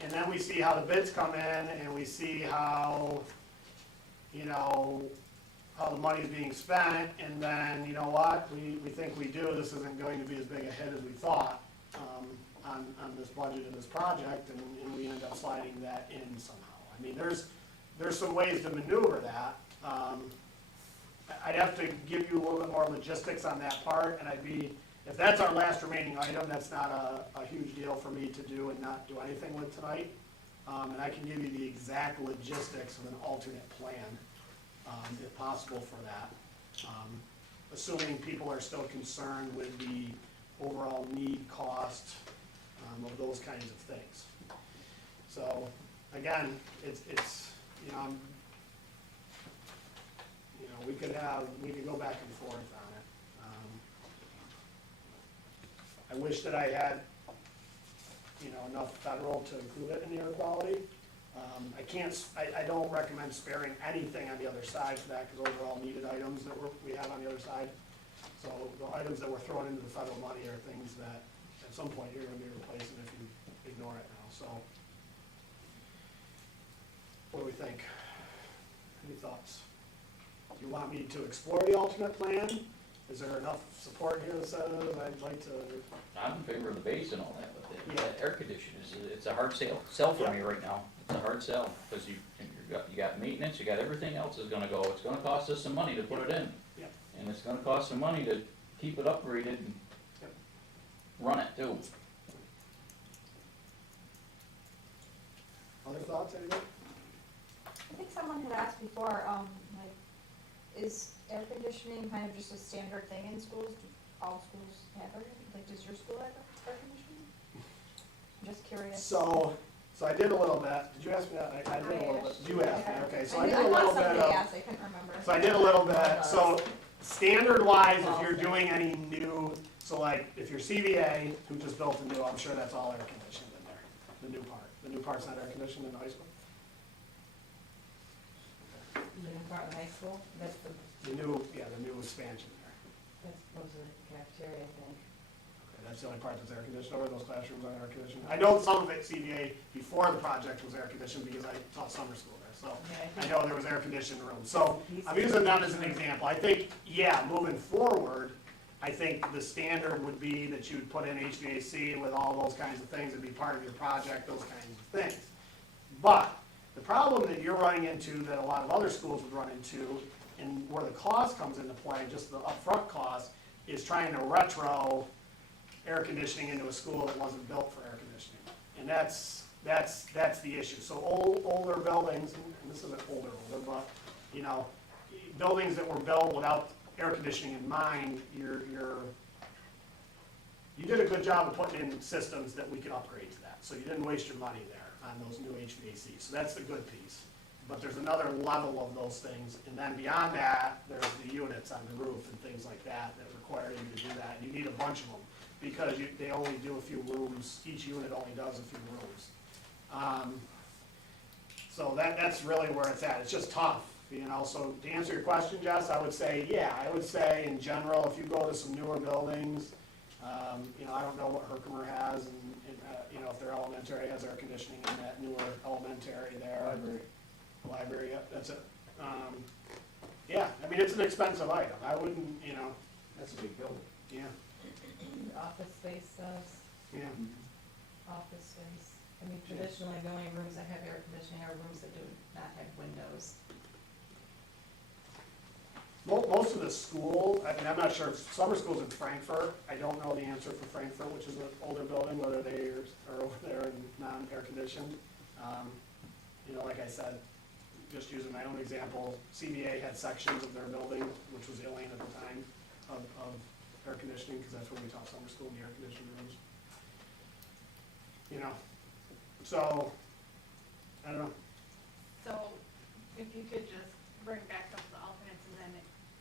And then we see how the bids come in, and we see how, you know, how the money's being spent, and then, you know what, we think we do, this isn't going to be as big a hit as we thought, on this budget and this project, and we end up sliding that in somehow. I mean, there's some ways to maneuver that. I'd have to give you a little bit more logistics on that part, and if that's our last remaining item, that's not a huge deal for me to do and not do anything with tonight. And I can give you the exact logistics of an alternate plan, if possible for that. Assuming people are still concerned with the overall need, cost, of those kinds of things. So, again, it's you know, we could go back and forth on it. I wish that I had, you know, enough federal to include it in the air quality. I don't recommend sparing anything on the other side for that, because those are all needed items that we have on the other side. So the items that we're throwing into the federal money are things that at some point you're gonna be replacing if you ignore it now, so. What do we think? Any thoughts? Do you want me to explore the alternate plan? Is there enough support here that says I'd like to? I'm in favor of the base and all that, but that air conditioning it's a hard sell for me right now. It's a hard sell, because you got maintenance, you got everything else is gonna go. It's gonna cost us some money to put it in. Yep. And it's gonna cost some money to keep it upgraded and run it too. Other thoughts, anybody? I think someone had asked before, like, is air conditioning kind of just a standard thing in schools? Do all schools have air, like, does your school have air conditioning? I'm just curious. So I did a little bit. Did you ask me that? I did a little bit. You asked me, okay. So I did a I little thought bit somebody of. asked, I couldn't remember. So I did a little bit. So standard-wise, if you're doing any new, so like if you're CVA, who just built a new, I'm sure that's all air conditioned in there. The new part. The new part's not air conditioned in the high school. The new part of high school, that's the, The new expansion there. that's supposed to be the cafeteria, I think. Okay, that's the only part that's air conditioned, or those classrooms are air conditioned. I know some of it CVA before the project was air conditioned because I taught summer school there, so I know there was air conditioned rooms. So I'm using that as an example. I think, yeah, moving forward, I think the standard would be that you'd put in HVAC with all those kinds of things, it'd be part of your project, those kinds of things. But the problem that you're running into, that a lot of other schools would run into, and where the cost comes into play, just the upfront cost, is trying to retro air conditioning into a school that wasn't built for air conditioning. And that's the issue. So older buildings, and this isn't older, but, you know, buildings that were built without air conditioning in mind, you did a good job of putting in systems that we could upgrade to that. So you didn't waste your money there on those new HVAC. So that's the good piece. But there's another level of those things, and then beyond that, there's the units on the roof and things like that that require you to do that. And you need a bunch of them, because they only do a few rooms, each unit only does a few rooms. So that's really where it's at. It's just tough, you know. So to answer your question, Jess, I would say, yeah, I would say in general, if you go to some newer buildings, you know, I don't know what Herkimer has, and you know, if their elementary has air conditioning in that newer elementary there. Library, yep, that's it. Yeah, I mean, it's an expensive item. I wouldn't, you know. That's a big building. Yeah, Office space, yeah. office space. I mean, traditionally, the only rooms that have air conditioning are rooms that do not have windows. Most of the school, I mean, I'm not sure, summer schools in Frankfurt, I don't know the answer for Frankfurt, which is an older building, whether they are over there and non-air conditioned. You know, like I said, just using my own example, CVA had sections of their building, which was alien at the time, of air conditioning, because that's when we taught summer school in the air conditioned rooms. You know, so I don't know. So if you could just bring back up the alternates and then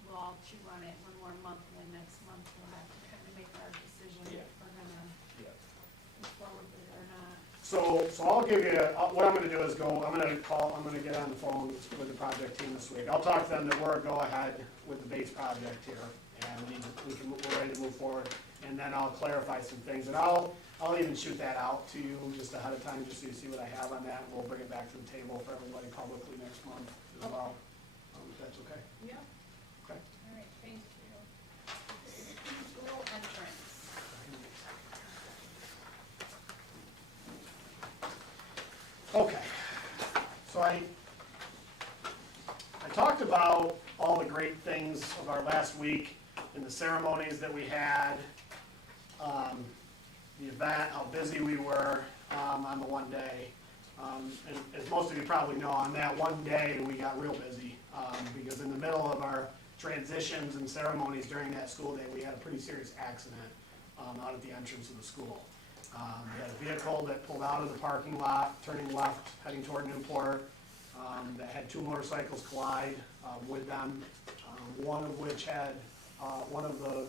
we'll all chew on it one more month and then next month we'll have to kind of make our decision if we're gonna move forward with it or not. So I'll give you, what I'm gonna do is I'm gonna get on the phone with the project team this week. I'll talk to them that we're go ahead with the base project here, and we're ready to move forward. And then I'll clarify some things, and I'll even shoot that out to you just ahead of time, just so you see what I have on that. We'll bring it back to the table for everybody publicly next month as well. If that's okay. Yeah. Okay. All right, thank you. School entrance. Okay, so I talked about all the great things of our last week and the ceremonies that we had, the event, how busy we were on the one day. And as most of you probably know, on that one day we got real busy because in the middle of our transitions and ceremonies during that school day, we had a pretty serious accident out at the entrance of the school. We had a vehicle that pulled out of the parking lot, turning left, heading toward Newport, that had two motorcycles collide with them, one of which had, one of the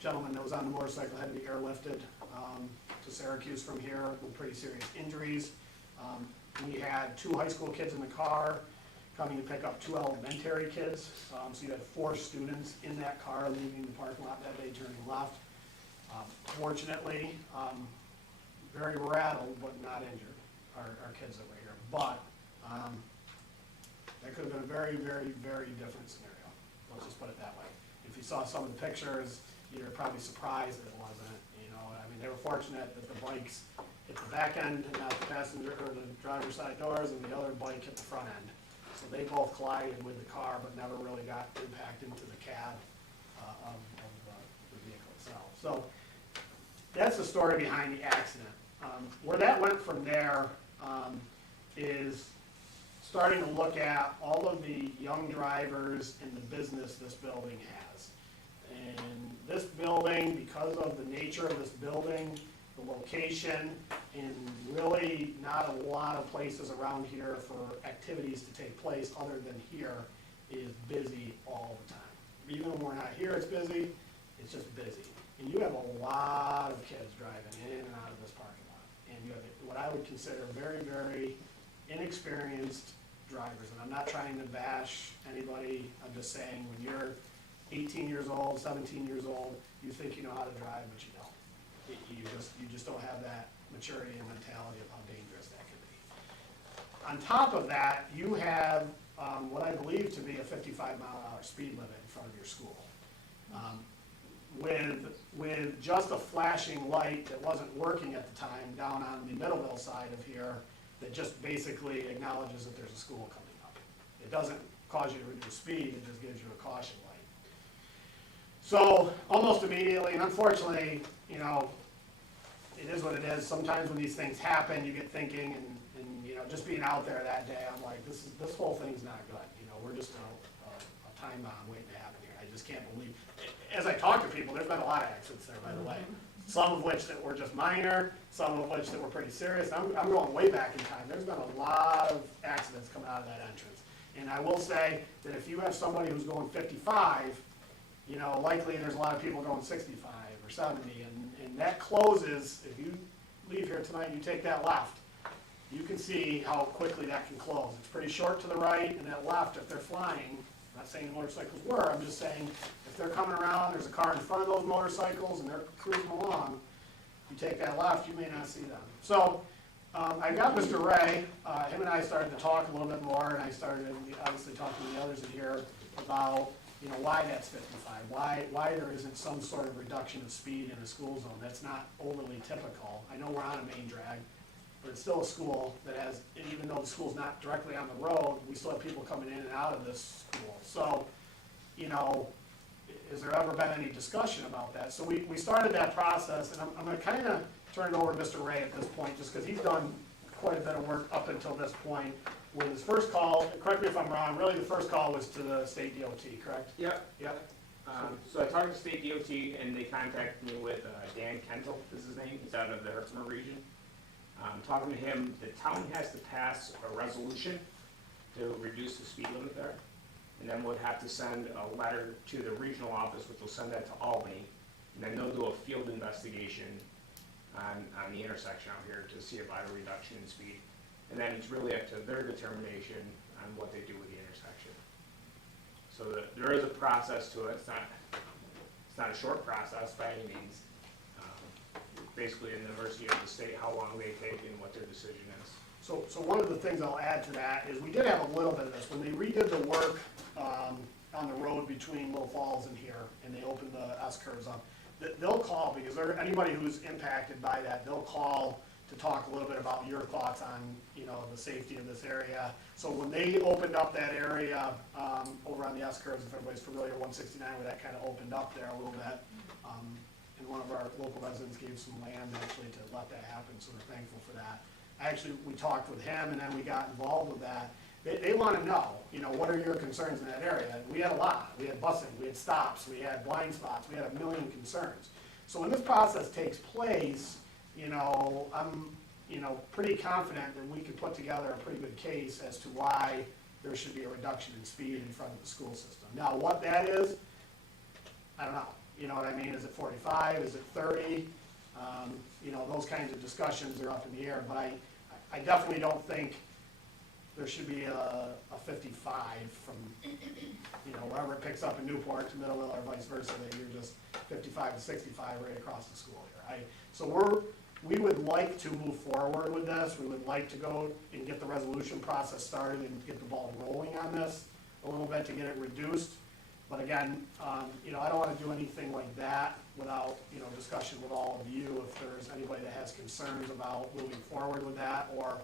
gentleman that was on the motorcycle had to be airlifted to Syracuse from here with pretty serious injuries. We had 2 high school kids in the car coming to pick up 2 elementary kids. So you had 4 students in that car leaving the parking lot that day, turning left. Fortunately, very rattled but not injured, our kids that were here. But that could have been a very, very, very different scenario. Let's just put it that way. If you saw some of the pictures, you're probably surprised that it wasn't. You know, I mean, they were fortunate that the bikes hit the back end, not the passenger or the driver's side doors, and the other bike hit the front end. So they both collided with the car, but never really got impact into the cab of the vehicle itself. So that's the story behind the accident. Where that went from there is starting to look at all of the young drivers and the business this building has. And this building, because of the nature of this building, the location, and really not a lot of places around here for activities to take place other than here, is busy all the time. Even when we're not here, it's busy. It's just busy. And you have a lot of kids driving in and out of this parking lot. And you have what I would consider very, very inexperienced drivers. And I'm not trying to bash anybody. I'm just saying when you're 18 years old, 17 years old, you think you know how to drive, but you don't. You just don't have that maturity and mentality of how dangerous that can be. On top of that, you have what I believe to be a 55-mile-an-hour speed limit in front of your school. With just a flashing light that wasn't working at the time down on the Middleville side of here that just basically acknowledges that there's a school coming up. It doesn't cause you to reduce speed, it just gives you a caution light. So almost immediately, and unfortunately, you know, it is what it is. Sometimes when these things happen, you get thinking, and you know, just being out there that day, I'm like, this whole thing's not good. You know, we're just a time bomb waiting to happen here. I just can't believe. As I talk to people, there's been a lot of accidents there, by the way. Some of which that were just minor, some of which that were pretty serious. I'm going way back in time. There's been a lot of accidents coming out of that entrance. And I will say that if you have somebody who's going 55, you know, likely there's a lot of people going 65 or 70, and that closes, if you leave here tonight and you take that left, you can see how quickly that can close. It's pretty short to the right, and that left, if they're flying, I'm not saying motorcycles were, I'm just saying if they're coming around, there's a car in front of those motorcycles and they're cruising along, you take that left, you may not see them. So I got Mr. Ray, him and I started to talk a little bit more, and I started obviously talking to the others in here about, you know, why that's 55, why there isn't some sort of reduction of speed in a school zone. That's not overly typical. I know we're on a main drag, but it's still a school that has, and even though the school's not directly on the road, we still have people coming in and out of this school. So, you know, has there ever been any discussion about that? So we started that process, and I'm going to kind of turn it over to Mr. Ray at this point, just because he's done quite a bit of work up until this point. With his first call, correct me if I'm wrong, really the first call was to the state DOT, correct? Yep. So I talked to state DOT, and they contacted me with Dan Kentel, is his name. He's out of the Herkimer region. Talking to him, the town has to pass a resolution to reduce the speed limit there. And then we'll have to send a letter to the regional office, which will send that to Albany. And then they'll do a field investigation on the intersection out here to see about a reduction in speed. And then it's really up to their determination on what they do with the intersection. So there is a process to it. It's not a short process by any means. Basically, in the mercy of the state, how long they take and what their decision is. So one of the things I'll add to that is we did have a little bit of this. When they redid the work on the road between Little Falls and here, and they opened the S-curves up, they'll call, because anybody who's impacted by that, they'll call to talk a little bit about your thoughts on, you know, the safety of this area. So when they opened up that area over on the S-curves, if everybody's familiar, 169, where that kind of opened up there a little bit, and one of our local residents gave some land actually to let that happen, so we're thankful for that. Actually, we talked with him, and then we got involved with that. They want to know, you know, what are your concerns in that area? We had a lot. We had busing, we had stops, we had blind spots, we had a million concerns. So when this process takes place, you know, I'm, you know, pretty confident that we could put together a pretty good case as to why there should be a reduction in speed in front of the school system. Now, what that is, I don't know. You know what I mean? Is it 45? Is it 30? You know, those kinds of discussions are up in the air, but I definitely don't think there should be a 55 from, you know, wherever it picks up in Newport to Middleville or vice versa, that you're just 55 to 65 right across the school here. So we would like to move forward with this. We would like to go and get the resolution process started and get the ball rolling on this a little bit to get it reduced. But again, you know, I don't want to do anything like that without, you know, discussion with all of you. If there's anybody that has concerns about moving forward with that, or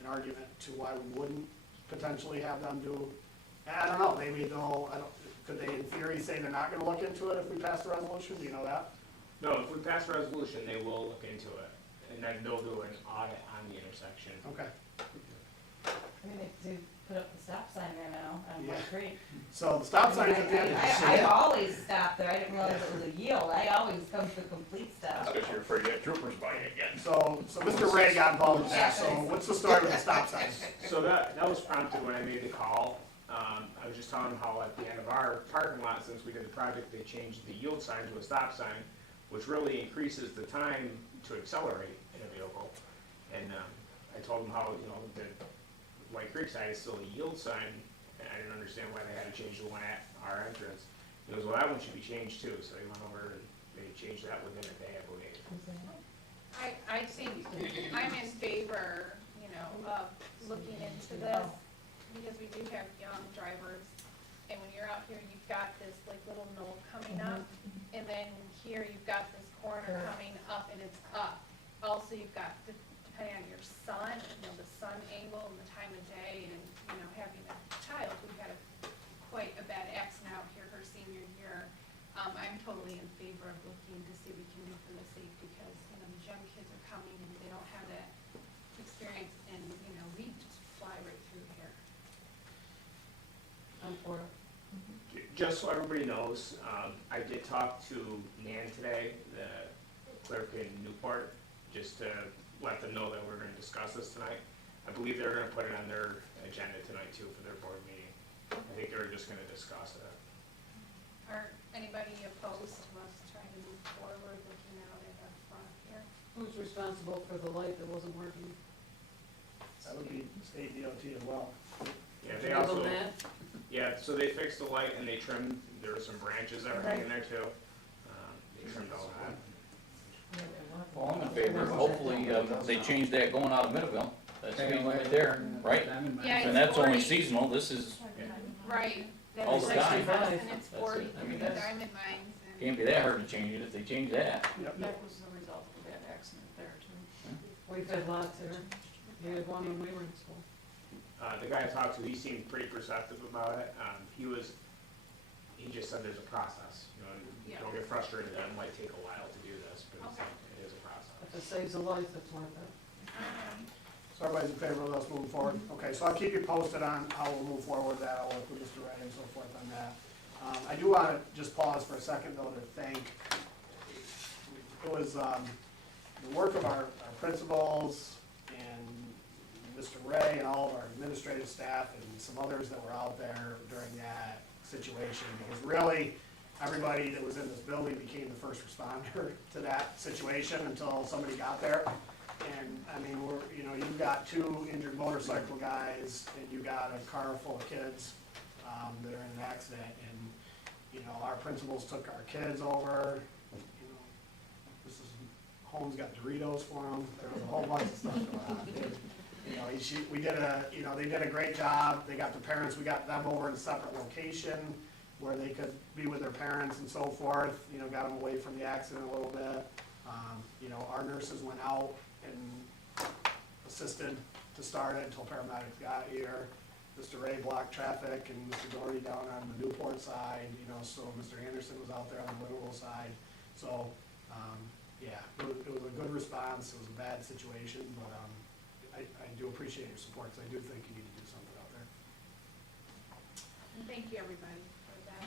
an argument to why we wouldn't potentially have them do, I don't know, maybe could they in theory say they're not going to look into it if we pass the resolution? Do you know that? No, if we pass the resolution, they will look into it, and then they'll do an audit on the intersection. Okay. I mean, they put up the stop sign there now on Yeah. White Creek. So the stop sign is at the end of the I street. always stop there, I didn't realize it was a yield, I always come to complete stop. Because you're afraid that troopers bite again. So Mr. Ray got involved with that. So what's the story with the stop signs? So that was prompted when I made the call. I was just telling them how at the end of our parking lot, since we did the project, they changed the yield sign to a stop sign, which really increases the time to accelerate in a vehicle. And I told them how, you know, the White Creek side is still a yield sign, and I didn't understand why they had to change the one at our entrance. He goes, well, that one should be changed too, so they went over and they changed that within a day, I believe. I think I'm in favor, you know, of looking into this, because we do have young drivers, and when you're out here, you've got this like little knoll coming up, and then here you've got this corner coming up, and it's up. Also, you've got, depending on your sun, you know, the sun angle and the time of day, and, you know, having a child who had quite a bad accident out here her senior year, I'm totally in favor of looking to see what we can do for the safety, because, you know, these young kids are coming and they don't have that experience, and, you know, we just fly right through here. I'm for it. Just so everybody knows, I did talk to Nan today, the clerk in Newport, just to let them know that we're gonna discuss this tonight. I believe they're gonna put it on their agenda tonight too for their board meeting. I think they're just gonna discuss it. Are anybody opposed to us trying to move forward, looking out at our front here? Who's responsible for the light that wasn't working? That would be state DOT as well. Yeah, Did they you give also, them that? yeah, so they fixed the light and they trimmed, there were some branches that were hanging there too. They trimmed all that. Well, I'm in favor, hopefully, they change that going out of Middleville, that's speed limit there, right? Yeah, And that's only 40. seasonal, this is, Right. All the time. 65, and it's That's 40 it. I for mean, the that's- diamond mines. And can't be that hard to change it if they change that. That was the result of that accident there too. We've had lots there. We had one when we were in school. The guy I talked to, he seemed pretty perceptive about it. He just said there's a process, you know, Yeah. don't get frustrated, that it might take a while to do this, but Okay. it is a process. If it saves a life, it's worth it. So everybody's in favor of us moving forward? Okay, so I'll keep you posted on how we'll move forward with that. I'll work with Mr. Wright and so forth on that. I do want to just pause for a second though to thank, it was the work of our principals, Mr. Ray and all of our administrative staff and some others that were out there during that situation, because really, everybody that was in this building became the first responder to that situation until somebody got there. And, I mean, you've got 2 injured motorcycle guys, and you got a car full of kids, that are in an accident, and, our principals took our kids over, Mrs. Holmes got Doritos for them, there was a whole bunch of stuff going on. We did they did a great job, they got the parents, we got them over in a separate location where they could be with their parents and so forth, got them away from the accident a little bit. Our nurses went out and assisted to start it until paramedics got here. Mr. Ray blocked traffic, and Mr. Doherty down on the Newport side, so Mr. Anderson was out there on the Liverpool side. So, yeah, it was a good response, it was a bad situation, but I do appreciate your support, because I do think you need to do something out there. And thank you, everybody, for that.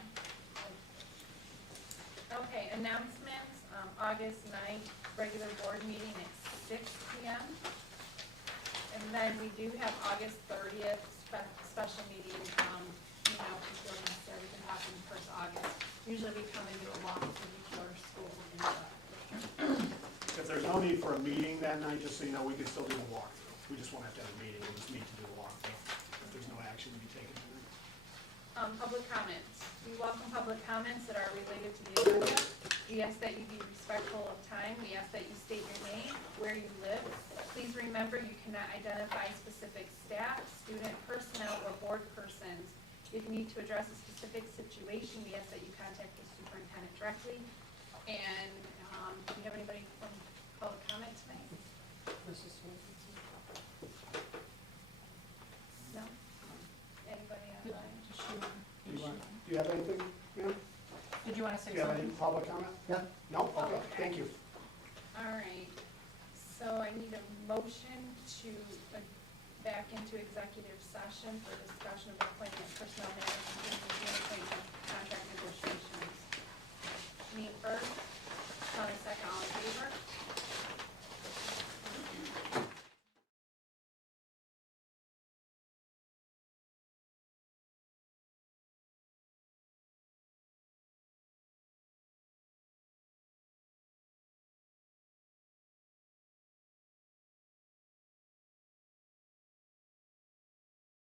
Okay, announcements, August 9th, regular board meeting at 6 p.m. And then we do have August 30th, special meeting, if you feel necessary, we can happen first August. Usually we come and do a walkthrough before school and If there's no need for a meeting that night, just so you know, we can still do a walkthrough. We just won't have to have a meeting, we'll just meet to do the walkthrough, if there's no action to be taken tonight. Public comments. We welcome public comments that are related to the agenda. We ask that you be respectful of time. We ask that you state your name, where you live. Please remember you cannot identify specific staff, student, personnel, or board persons. If you need to address a specific situation, we ask that you contact the superintendent directly. And do you have anybody from public comment tonight? No? Anybody online? Do you have anything, ma'am? Did you want to say Do you have any something? public comment? Yeah. No? Okay, thank you. All right, so I need a motion to back into executive session for discussion of appointment, personnel matters, and appointment, contract negotiations.